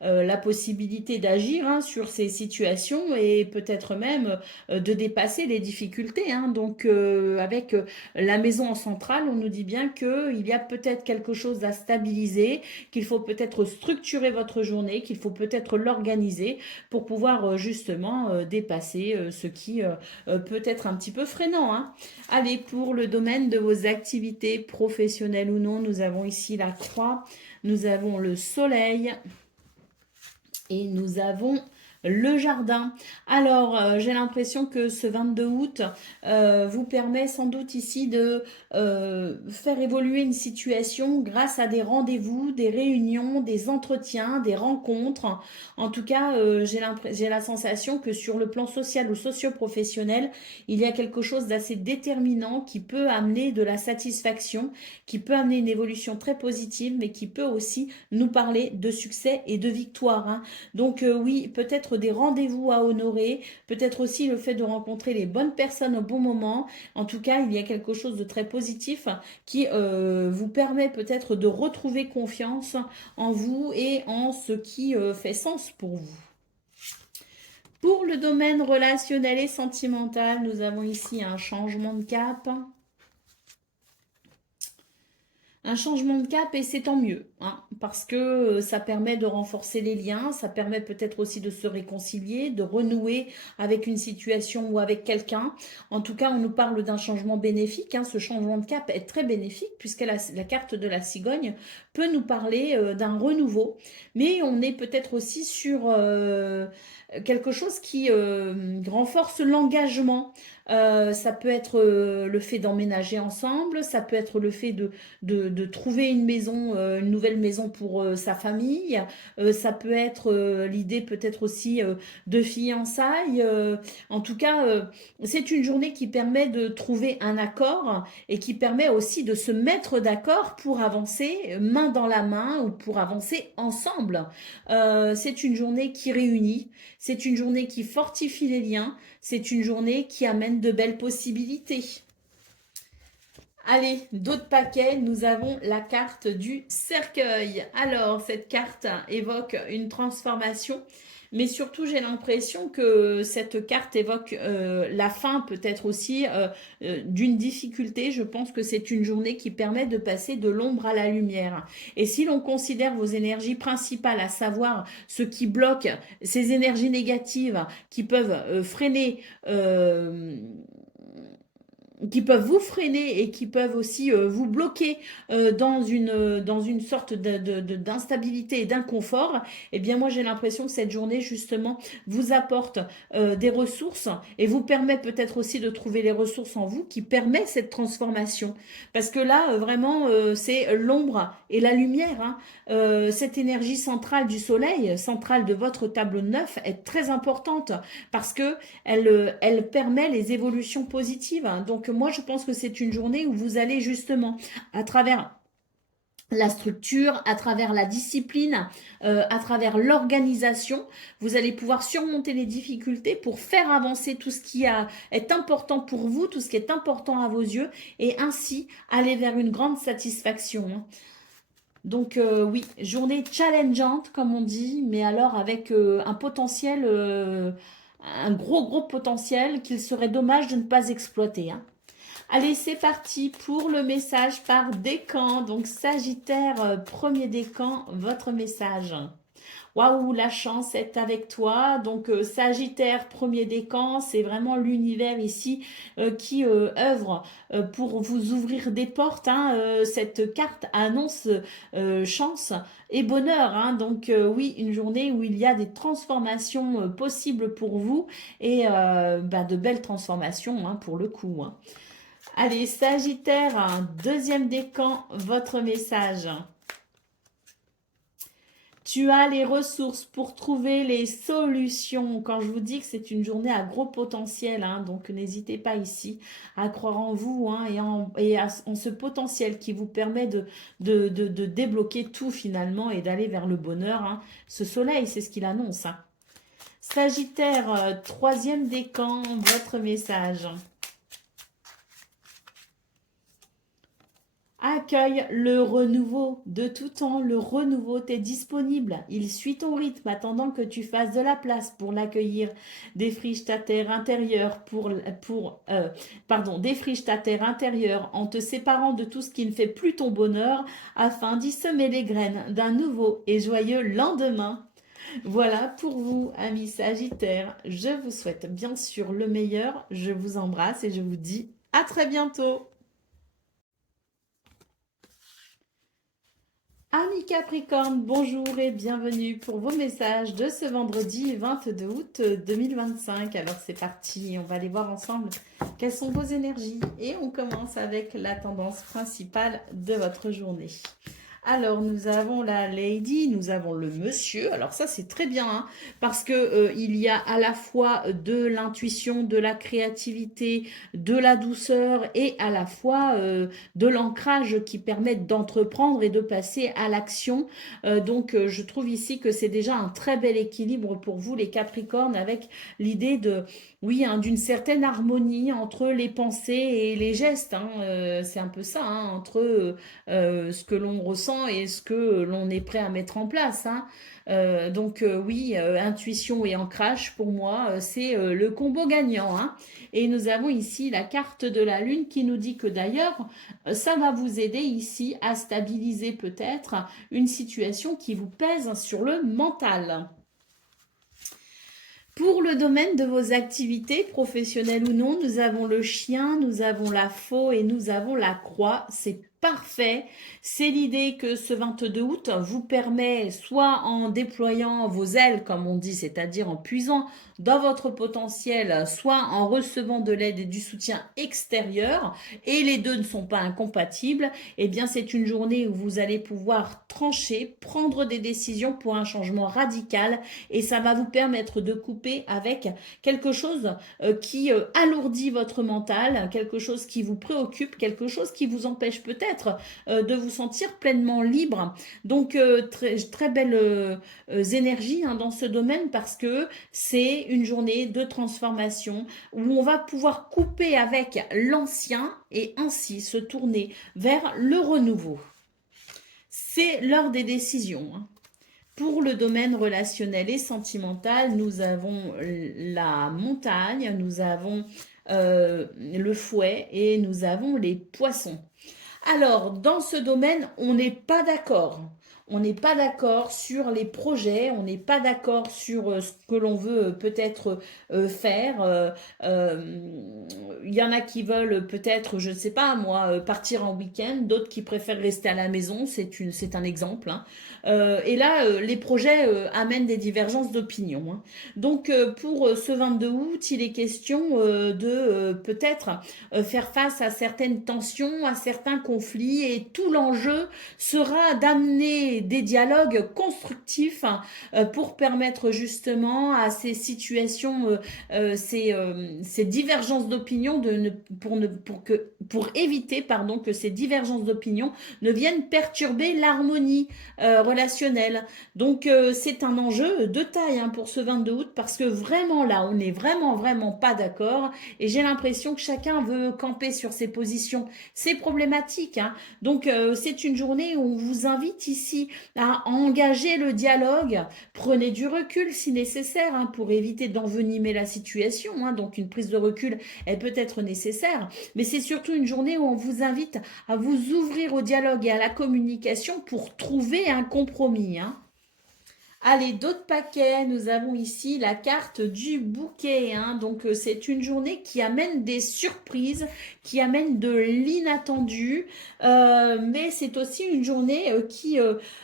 la possibilité d'agir, hein, sur ces situations et peut-être même de dépasser les difficultés, hein. Donc avec la maison en centrale, on nous dit bien qu'il y a peut-être quelque chose à stabiliser, qu'il faut peut-être structurer votre journée, qu'il faut peut-être l'organiser pour pouvoir justement dépasser ce qui peut être un petit peu freinant, hein. Allez, pour le domaine de vos activités professionnelles ou non, nous avons ici la croix, nous avons le soleil et nous avons le jardin. Alors, j'ai l'impression que ce 22 août vous permet sans doute ici de faire évoluer une situation grâce à des rendez-vous, des réunions, des entretiens, des rencontres. En tout cas, j'ai la sensation que sur le plan social ou socio-professionnel, il y a quelque chose d'assez déterminant qui peut amener de la satisfaction, qui peut amener une évolution très positive, mais qui peut aussi nous parler de succès et de victoire, hein. Donc oui, peut-être des rendez-vous à honorer, peut-être aussi le fait de rencontrer les bonnes personnes au bon moment. En tout cas, il y a quelque chose de très positif qui vous permet peut-être de retrouver confiance en vous et en ce qui fait sens pour vous. Pour le domaine relationnel et sentimental, nous avons ici un changement de cap. Un changement de cap et c'est tant mieux, hein, parce que ça permet de renforcer les liens, ça permet peut-être aussi de se réconcilier, de renouer avec une situation ou avec quelqu'un. En tout cas, on nous parle d'un changement bénéfique, hein. Ce changement de cap est très bénéfique puisque la carte de la cigogne peut nous parler d'un renouveau, mais on est peut-être aussi sur quelque chose qui renforce l'engagement. Ça peut être le fait d'emménager ensemble, ça peut être le fait de trouver une maison, une nouvelle maison pour sa famille. Ça peut être l'idée peut-être aussi de fiançailles. En tout cas, c'est une journée qui permet de trouver un accord et qui permet aussi de se mettre d'accord pour avancer main dans la main ou pour avancer ensemble. C'est une journée qui réunit, c'est une journée qui fortifie les liens, c'est une journée qui amène de belles possibilités. Allez, d'autres paquets, nous avons la carte du cercueil. Alors, cette carte évoque une transformation, mais surtout, j'ai l'impression que cette carte évoque la fin peut-être aussi d'une difficulté. Je pense que c'est une journée qui permet de passer de l'ombre à la lumière. Et si l'on considère vos énergies principales, à savoir ce qui bloque, ces énergies négatives qui peuvent freiner qui peuvent vous freiner et qui peuvent aussi vous bloquer dans une sorte d'instabilité et d'inconfort, eh bien moi j'ai l'impression que cette journée justement vous apporte des ressources et vous permet peut-être aussi de trouver les ressources en vous qui permet cette transformation. Parce que là vraiment c'est l'ombre et la lumière, hein. Cette énergie centrale du soleil, centrale de votre tableau de 9 est très importante parce que elle permet les évolutions positives. Donc moi, je pense que c'est une journée où vous allez justement, à travers la structure, à travers la discipline, à travers l'organisation, vous allez pouvoir surmonter les difficultés pour faire avancer tout ce qui est important pour vous, tout ce qui est important à vos yeux, et ainsi aller vers une grande satisfaction, hein. Donc oui, journée challengeante comme on dit, mais alors avec un potentiel, un gros potentiel qu'il serait dommage de ne pas exploiter, hein. Allez, c'est parti pour le message par décan. Donc Sagittaire, premier décan, votre message. Waouh, la chance est avec toi. Donc Sagittaire, premier décan, c'est vraiment l'univers ici qui œuvre pour vous ouvrir des portes, hein. Cette carte annonce chance et bonheur, hein. Donc oui, une journée où il y a des transformations possibles pour vous et de belles transformations, hein, pour le coup, hein. Allez, Sagittaire, deuxième décan, votre message. Tu as les ressources pour trouver les solutions. Quand je vous dis que c'est une journée à gros potentiel, hein, donc n'hésitez pas ici à croire en vous, hein, en ce potentiel qui vous permet de débloquer tout finalement et d'aller vers le bonheur, hein. Ce soleil, c'est ce qu'il annonce, hein. Sagittaire, troisième décan, votre message. Accueille le renouveau de tout temps. Le renouveau t'est disponible. Il suit ton rythme, attendant que tu fasses de la place pour l'accueillir. Défriche ta terre intérieure défriche ta terre intérieure en te séparant de tout ce qui ne fait plus ton bonheur, afin d'y semer les graines d'un nouveau et joyeux lendemain. Voilà pour vous, amis Sagittaires. Je vous souhaite bien sûr le meilleur. Je vous embrasse et je vous dis à très bientôt. Amis Capricorne, bonjour et bienvenue pour vos messages de ce vendredi 22 août 2025. Alors c'est parti, on va aller voir ensemble quelles sont vos énergies et on commence avec la tendance principale de votre journée. Alors, nous avons la lady, nous avons le monsieur. Alors ça, c'est très bien, hein, parce que il y a à la fois de l'intuition, de la créativité, de la douceur et à la fois de l'ancrage qui permettent d'entreprendre et de passer à l'action. Donc, je trouve ici que c'est déjà un très bel équilibre pour vous, les Capricornes, avec l'idée de, oui, hein, d'une certaine harmonie entre les pensées et les gestes. Hein. C'est un peu ça, hein, entre ce que l'on ressent et ce que l'on est prêt à mettre en place. Hein. Donc oui, intuition et ancrage, pour moi, c'est le combo gagnant. Hein. Et nous avons ici la carte de la Lune qui nous dit que d'ailleurs, ça va vous aider ici à stabiliser peut-être une situation qui vous pèse sur le mental. Pour le domaine de vos activités, professionnelles ou non, nous avons le chien, nous avons la faux et nous avons la croix. C'est parfait. C'est l'idée que ce 22 août vous permet, soit en déployant vos ailes, comme on dit, c'est-à-dire en puisant dans votre potentiel, soit en recevant de l'aide et du soutien extérieur, et les deux ne sont pas incompatibles, eh bien c'est une journée où vous allez pouvoir trancher, prendre des décisions pour un changement radical, et ça va vous permettre de couper avec quelque chose qui alourdit votre mental, quelque chose qui vous préoccupe, quelque chose qui vous empêche peut-être de vous sentir pleinement libre. Donc très belle énergie, hein, dans ce domaine, parce que c'est une journée de transformation où on va pouvoir couper avec l'ancien et ainsi se tourner vers le renouveau. C'est l'heure des décisions. Hein. Pour le domaine relationnel et sentimental, nous avons la montagne, nous avons le fouet et nous avons les poissons. Alors, dans ce domaine, on n'est pas d'accord. On n'est pas d'accord sur les projets, on n'est pas d'accord sur ce que l'on veut peut-être faire. Il y en a qui veulent peut-être, je ne sais pas moi, partir en week-end, d'autres qui préfèrent rester à la maison, c'est un exemple. Hein. Et là, les projets amènent des divergences d'opinion. Hein. Donc, pour ce 22 août, il est question de peut-être faire face à certaines tensions, à certains conflits, et tout l'enjeu sera d'amener des dialogues constructifs pour permettre justement à ces situations, ces divergences d'opinion, pour éviter que ces divergences d'opinion ne viennent perturber l'harmonie relationnelle. Donc c'est un enjeu de taille, hein, pour ce 22 août, parce que vraiment là, on n'est vraiment pas d'accord, et j'ai l'impression que chacun veut camper sur ses positions. C'est problématique. Hein. Donc c'est une journée où on vous invite ici à engager le dialogue. Prenez du recul si nécessaire, hein, pour éviter d'envenimer la situation. Hein. Donc une prise de recul, elle peut être nécessaire, mais c'est surtout une journée où on vous invite à vous ouvrir au dialogue et à la communication pour trouver un compromis. Hein. Allez, d'autres paquets, nous avons ici la carte du bouquet. Hein. Donc, c'est une journée qui amène des surprises, qui amène de l'inattendu. Mais c'est aussi une journée qui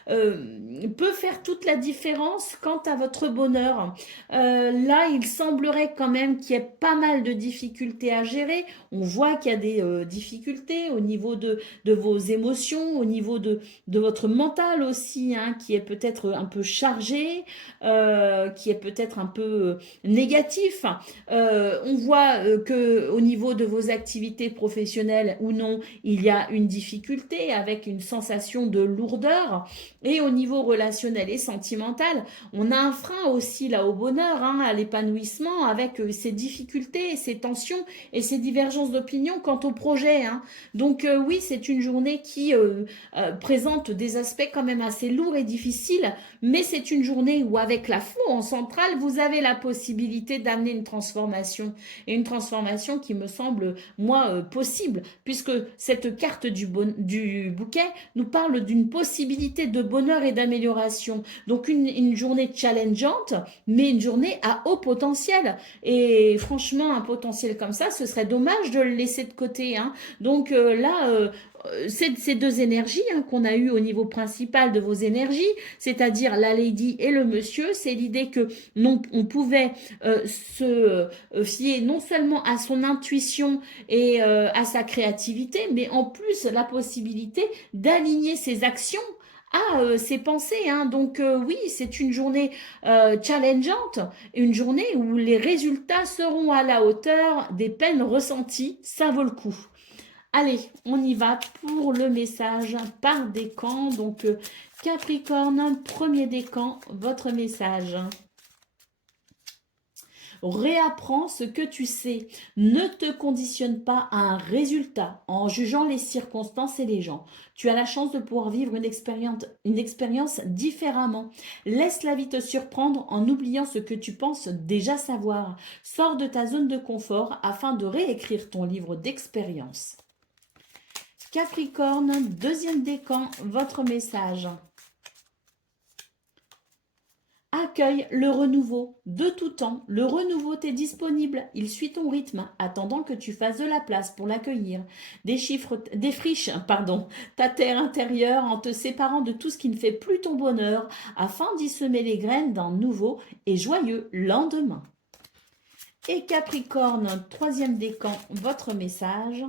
peut faire toute la différence quant à votre bonheur. Là, il semblerait quand même qu'il y ait pas mal de difficultés à gérer. On voit qu'il y a des difficultés au niveau de vos émotions, au niveau de votre mental aussi, hein, qui est peut-être un peu chargé, qui est peut-être un peu négatif. On voit que au niveau de vos activités professionnelles ou non, il y a une difficulté avec une sensation de lourdeur. Et au niveau relationnel et sentimental, on a un frein aussi là au bonheur, hein, à l'épanouissement, avec ces difficultés, ces tensions et ces divergences d'opinion quant au projet. Hein. Donc oui, c'est une journée qui présente des aspects quand même assez lourds et difficiles, mais c'est une journée où avec la faux en centrale, vous avez la possibilité d'amener une transformation, et une transformation qui me semble, moi, possible, puisque cette carte du bouquet nous parle d'une possibilité de bonheur et d'amélioration. Donc une journée challengeante, mais une journée à haut potentiel. Et franchement, un potentiel comme ça, ce serait dommage de le laisser de côté. Hein. Donc là, ces deux énergies qu'on a eues au niveau principal de vos énergies, c'est-à-dire la lady et le monsieur, c'est l'idée que non, on pouvait se fier non seulement à son intuition et à sa créativité, mais en plus la possibilité d'aligner ses actions à ses pensées. Donc oui, c'est une journée challengeante, une journée où les résultats seront à la hauteur des peines ressenties. Ça vaut le coup. Allez, on y va pour le message par décan. Donc Capricorne, premier décan, votre message. Réapprends ce que tu sais. Ne te conditionne pas à un résultat en jugeant les circonstances et les gens. Tu as la chance de pouvoir vivre une expérience différemment. Laisse la vie te surprendre en oubliant ce que tu penses déjà savoir. Sors de ta zone de confort afin de réécrire ton livre d'expérience. Capricorne, deuxième décan, votre message. Accueille le renouveau. De tout temps, le renouveau t'est disponible. Il suit ton rythme, attendant que tu fasses de la place pour l'accueillir. Défriche, ta terre intérieure en te séparant de tout ce qui ne fait plus ton bonheur, afin d'y semer les graines d'un nouveau et joyeux lendemain. Et Capricorne, troisième décan, votre message.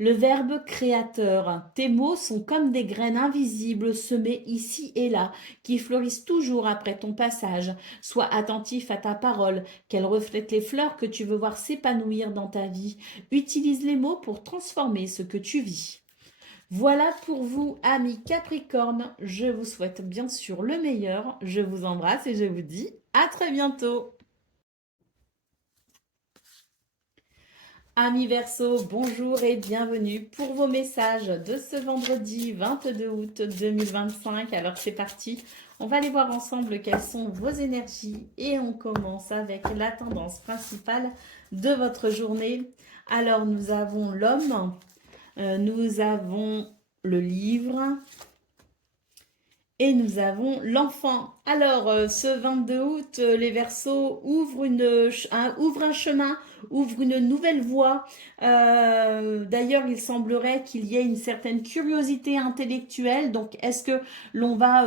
Le verbe créateur. Tes mots sont comme des graines invisibles semées ici et là, qui fleurissent toujours après ton passage. Sois attentif à ta parole, qu'elle reflète les fleurs que tu veux voir s'épanouir dans ta vie. Utilise les mots pour transformer ce que tu vis. Voilà pour vous, amis Capricorne. Je vous souhaite bien sûr le meilleur. Je vous embrasse et je vous dis à très bientôt. Amis Verseau, bonjour et bienvenue pour vos messages de ce vendredi 22 août 2025. Alors c'est parti, on va aller voir ensemble quelles sont vos énergies et on commence avec la tendance principale de votre journée. Alors nous avons l'homme, nous avons le livre et nous avons l'enfant. Alors ce 22 août, les Verseaux ouvrent un chemin, ouvre une nouvelle voie. D'ailleurs, il semblerait qu'il y ait une certaine curiosité intellectuelle. Donc, est-ce que l'on va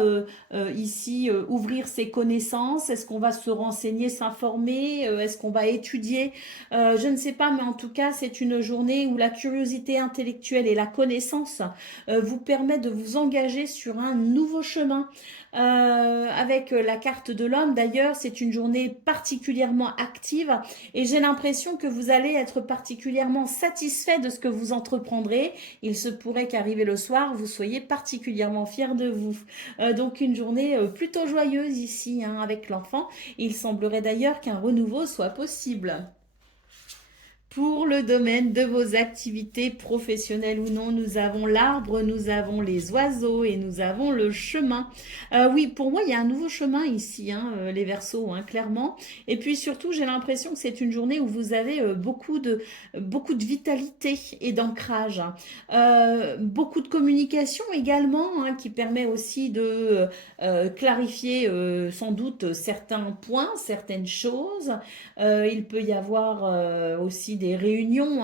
ici ouvrir ses connaissances? Est-ce qu'on va se renseigner, s'informer? Est-ce qu'on va étudier? Je ne sais pas, mais en tout cas, c'est une journée où la curiosité intellectuelle et la connaissance vous permet de vous engager sur un nouveau chemin. Avec la carte de l'homme, d'ailleurs, c'est une journée particulièrement active et j'ai l'impression que vous allez être particulièrement satisfait de ce que vous entreprendrez. Il se pourrait qu'arrivé le soir, vous soyez particulièrement fiers de vous. Donc une journée plutôt joyeuse ici avec l'enfant. Il semblerait d'ailleurs qu'un renouveau soit possible. Pour le domaine de vos activités professionnelles ou non, nous avons l'arbre, nous avons les oiseaux et nous avons le chemin. Oui, pour moi, il y a un nouveau chemin ici, les Verseaux, clairement. Et puis surtout, j'ai l'impression que c'est une journée où vous avez beaucoup de vitalité et d'ancrage. Beaucoup de communication également, qui permet aussi de clarifier sans doute certains points, certaines choses. Il peut y avoir aussi des réunions,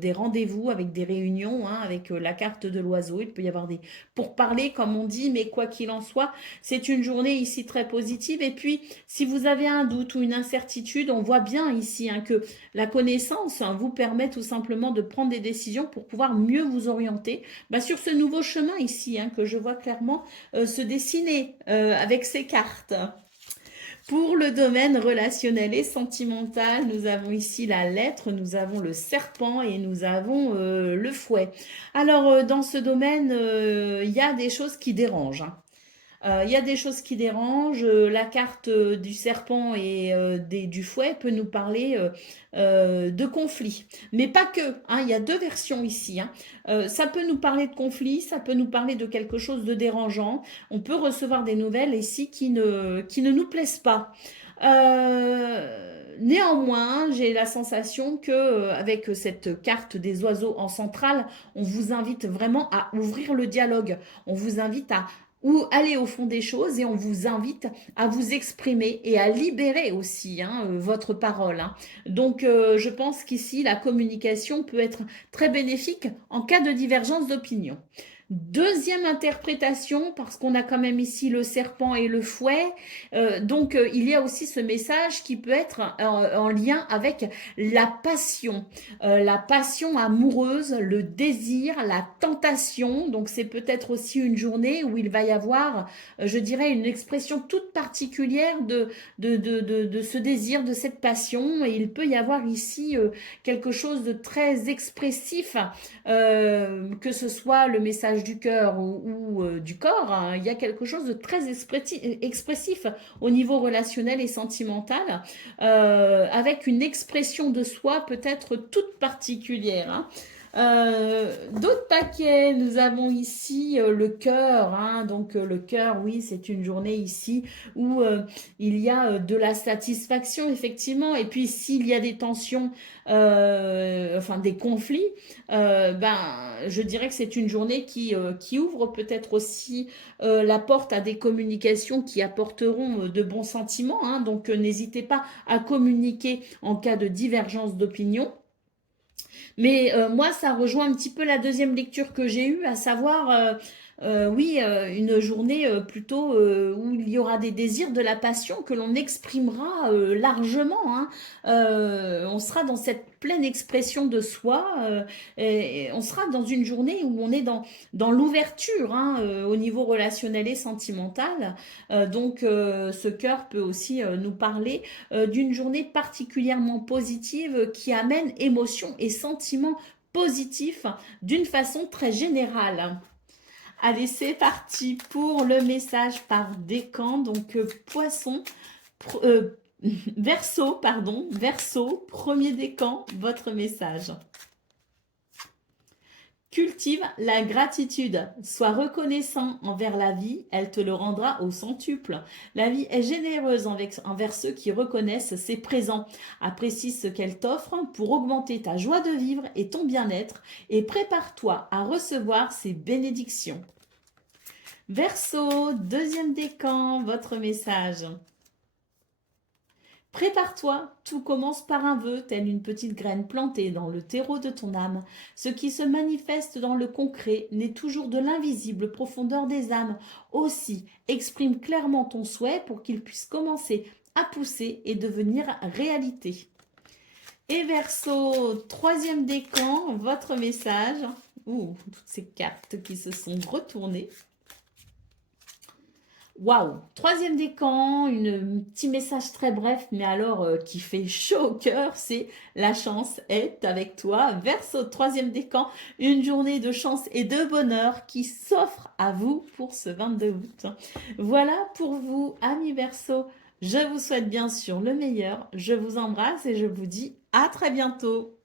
des rendez-vous avec des réunions, avec la carte de l'oiseau. Il peut y avoir des pourparlers, comme on dit, mais quoi qu'il en soit, c'est une journée ici très positive. Et puis, si vous avez un doute ou une incertitude, on voit bien ici que la connaissance vous permet tout simplement de prendre des décisions pour pouvoir mieux vous orienter sur ce nouveau chemin ici, que je vois clairement se dessiner avec ces cartes. Pour le domaine relationnel et sentimental, nous avons ici la lettre, nous avons le serpent et nous avons le fouet. Alors, dans ce domaine, il y a des choses qui dérangent. Il y a des choses qui dérangent. La carte du serpent et du fouet peut nous parler de conflit. Mais pas que. Il y a deux versions ici. Ça peut nous parler de conflit, ça peut nous parler de quelque chose de dérangeant. On peut recevoir des nouvelles ici qui ne nous plaisent pas. Néanmoins, j'ai la sensation que avec cette carte des oiseaux en centrale, on vous invite vraiment à ouvrir le dialogue. On vous invite ou aller au fond des choses et on vous invite à vous exprimer et à libérer aussi hein, votre parole. Hein. Donc, je pense qu'ici, la communication peut être très bénéfique en cas de divergence d'opinion. Deuxième interprétation, parce qu'on a quand même ici le serpent et le fouet, donc il y a aussi ce message qui peut être en lien avec la passion amoureuse, le désir, la tentation. Donc c'est peut-être aussi une journée où il va y avoir, je dirais, une expression toute particulière de ce désir, de cette passion. Et il peut y avoir ici quelque chose de très expressif que ce soit le message du cœur ou du corps, hein, il y a quelque chose de très expressif au niveau relationnel et sentimental, avec une expression de soi peut-être toute particulière. Hein. D'autres paquets, nous avons ici le cœur, hein, donc le cœur, oui, c'est une journée ici où il y a de la satisfaction, effectivement, et puis s'il y a des tensions, enfin des conflits, ben, je dirais que c'est une journée qui ouvre peut-être aussi la porte à des communications qui apporteront de bons sentiments, hein, donc n'hésitez pas à communiquer en cas de divergence d'opinion. Mais moi, ça rejoint un petit peu la deuxième lecture que j'ai eue, à savoir, oui, une journée plutôt où il y aura des désirs, de la passion que l'on exprimera largement. Hein. On sera dans cette pleine expression de soi et on sera dans une journée où on est dans l'ouverture hein, au niveau relationnel et sentimental. Donc, ce cœur peut aussi nous parler d'une journée particulièrement positive qui amène émotions et sentiments positifs d'une façon très générale. Allez, c'est parti pour le message par décan. Donc, poisson, verseau, pardon, verseau, premier décan, votre message. Cultive la gratitude. Sois reconnaissant envers la vie, elle te le rendra au centuple. La vie est généreuse envers ceux qui reconnaissent ses présents. Apprécie ce qu'elle t'offre pour augmenter ta joie de vivre et ton bien-être et prépare-toi à recevoir ses bénédictions. Verseau, deuxième décan, votre message. Prépare-toi, tout commence par un vœu, telle une petite graine plantée dans le terreau de ton âme. Ce qui se manifeste dans le concret n'est toujours de l'invisible profondeur des âmes. Aussi, exprime clairement ton souhait pour qu'il puisse commencer à pousser et devenir réalité. Et Verseau, troisième décan, votre message. Ouh, toutes ces cartes qui se sont retournées. Waouh! Troisième décan, un petit message très bref, mais alors qui fait chaud au cœur, c'est la chance est avec toi. Verseau, troisième décan, une journée de chance et de bonheur qui s'offre à vous pour ce 22 août. Voilà pour vous, amis Verseau. Je vous souhaite bien sûr le meilleur. Je vous embrasse et je vous dis à très bientôt.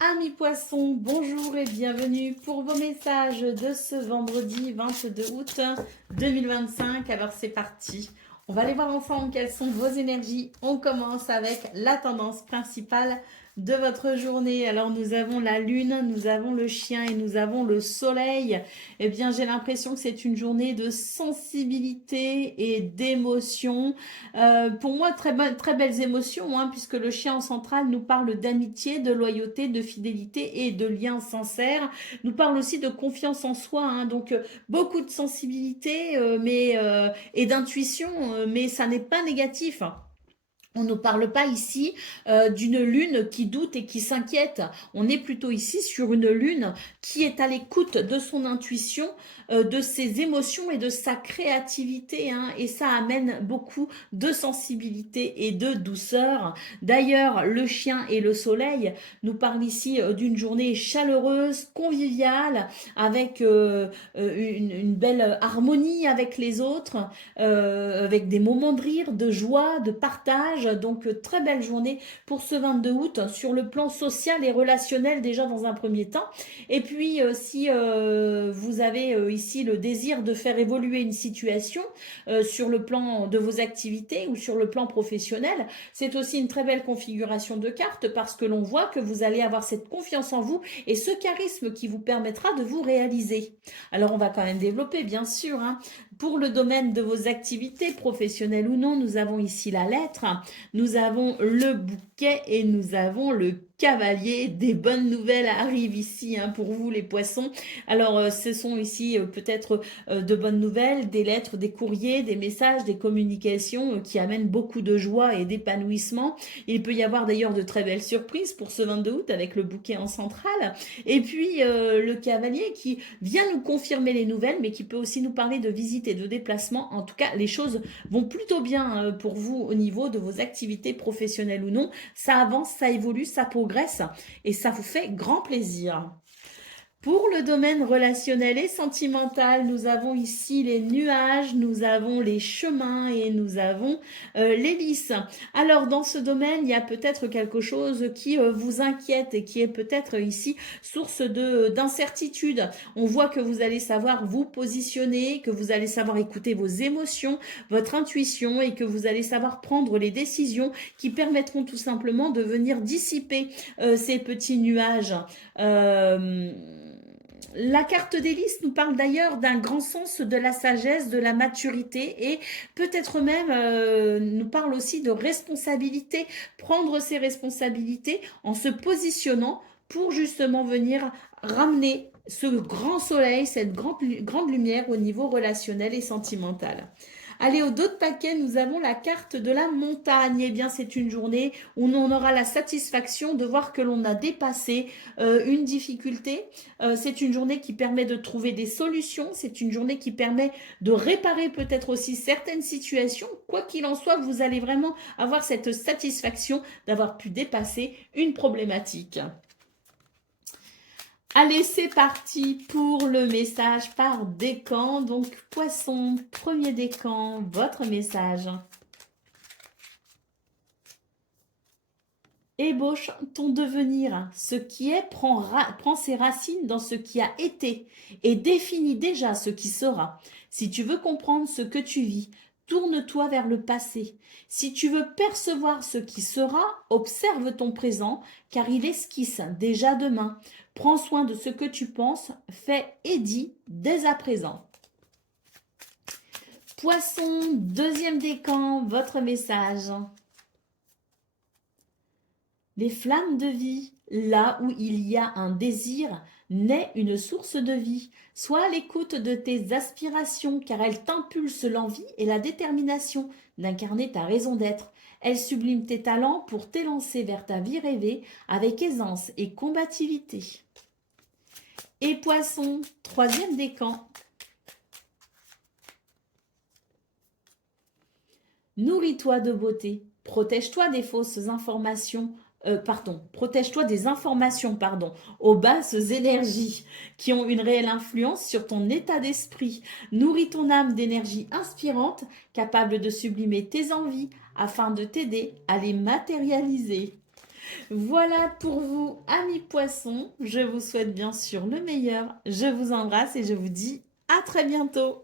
Amis poissons, bonjour et bienvenue pour vos messages de ce vendredi 22 août 2025. Alors c'est parti, on va aller voir ensemble quelles sont vos énergies. On commence avec la tendance principale de votre journée. Alors nous avons la lune, nous avons le chien et nous avons le soleil. Eh bien j'ai l'impression que c'est une journée de sensibilité et d'émotion. Pour moi très belles émotions hein, puisque le chien en centrale nous parle d'amitié, de loyauté, de fidélité et de liens sincères. Nous parle aussi de confiance en soi. Hein, donc beaucoup de sensibilité et d'intuition, mais ça n'est pas négatif. On ne parle pas ici d'une lune qui doute et qui s'inquiète. On est plutôt ici sur une lune qui est à l'écoute de son intuition, de ses émotions et de sa créativité. Hein, et ça amène beaucoup de sensibilité et de douceur. D'ailleurs, le chien et le soleil nous parlent ici d'une journée chaleureuse, conviviale, avec une belle harmonie avec les autres, avec des moments de rire, de joie, de partage. courage. Donc, très belle journée pour ce 22 août sur le plan social et relationnel déjà dans un premier temps. Et puis, si vous avez ici le désir de faire évoluer une situation sur le plan de vos activités ou sur le plan professionnel, c'est aussi une très belle configuration de cartes parce que l'on voit que vous allez avoir cette confiance en vous et ce charisme qui vous permettra de vous réaliser. Alors, on va quand même développer, bien sûr, hein. Pour le domaine de vos activités, professionnelles ou non, nous avons ici la lettre, nous avons le bouquet et nous avons le cavalier. Des bonnes nouvelles arrivent ici hein, pour vous les poissons. Alors ce sont ici peut-être de bonnes nouvelles, des lettres, des courriers, des messages, des communications qui amènent beaucoup de joie et d'épanouissement. Il peut y avoir d'ailleurs de très belles surprises pour ce 22 août avec le bouquet en centrale. Et puis le cavalier qui vient nous confirmer les nouvelles mais qui peut aussi nous parler de visites et de déplacements. En tout cas, les choses vont plutôt bien pour vous au niveau de vos activités professionnelles ou non. Ça avance, ça évolue, ça progresse et ça vous fait grand plaisir. Pour le domaine relationnel et sentimental, nous avons ici les nuages, nous avons les chemins et nous avons l'hélice. Alors dans ce domaine, il y a peut-être quelque chose qui vous inquiète et qui est peut-être ici source d'incertitude. On voit que vous allez savoir vous positionner, que vous allez savoir écouter vos émotions, votre intuition et que vous allez savoir prendre les décisions qui permettront tout simplement de venir dissiper ces petits nuages. La carte d'hélice nous parle d'ailleurs d'un grand sens de la sagesse, de la maturité et peut-être même nous parle aussi de responsabilité, prendre ses responsabilités en se positionnant pour justement venir ramener ce grand soleil, cette grande lumière au niveau relationnel et sentimental. Allez, au dos de paquet, nous avons la carte de la montagne. Eh bien, c'est une journée où on aura la satisfaction de voir que l'on a dépassé une difficulté. C'est une journée qui permet de trouver des solutions. C'est une journée qui permet de réparer peut-être aussi certaines situations. Quoi qu'il en soit, vous allez vraiment avoir cette satisfaction d'avoir pu dépasser une problématique. Allez, c'est parti pour le message par décan. Donc, poisson, premier décan, votre message. Ébauche ton devenir. Ce qui est prend ses racines dans ce qui a été et définit déjà ce qui sera. Si tu veux comprendre ce que tu vis, tourne-toi vers le passé. Si tu veux percevoir ce qui sera, observe ton présent, car il esquisse déjà demain. Prends soin de ce que tu penses, fais et dis dès à présent. Poisson, deuxième décan, votre message. Les flammes de vie, là où il y a un désir, naît une source de vie. Sois à l'écoute de tes aspirations, car elles t'impulsent l'envie et la détermination d'incarner ta raison d'être. Elles subliment tes talents pour t'élancer vers ta vie rêvée avec aisance et combativité. Et poisson, troisième décan. Nourris-toi de beauté, protège-toi des fausses informations, protège-toi des informations, aux basses énergies qui ont une réelle influence sur ton état d'esprit. Nourris ton âme d'énergie inspirante, capable de sublimer tes envies afin de t'aider à les matérialiser. Voilà pour vous, amis poissons. Je vous souhaite bien sûr le meilleur. Je vous embrasse et je vous dis à très bientôt.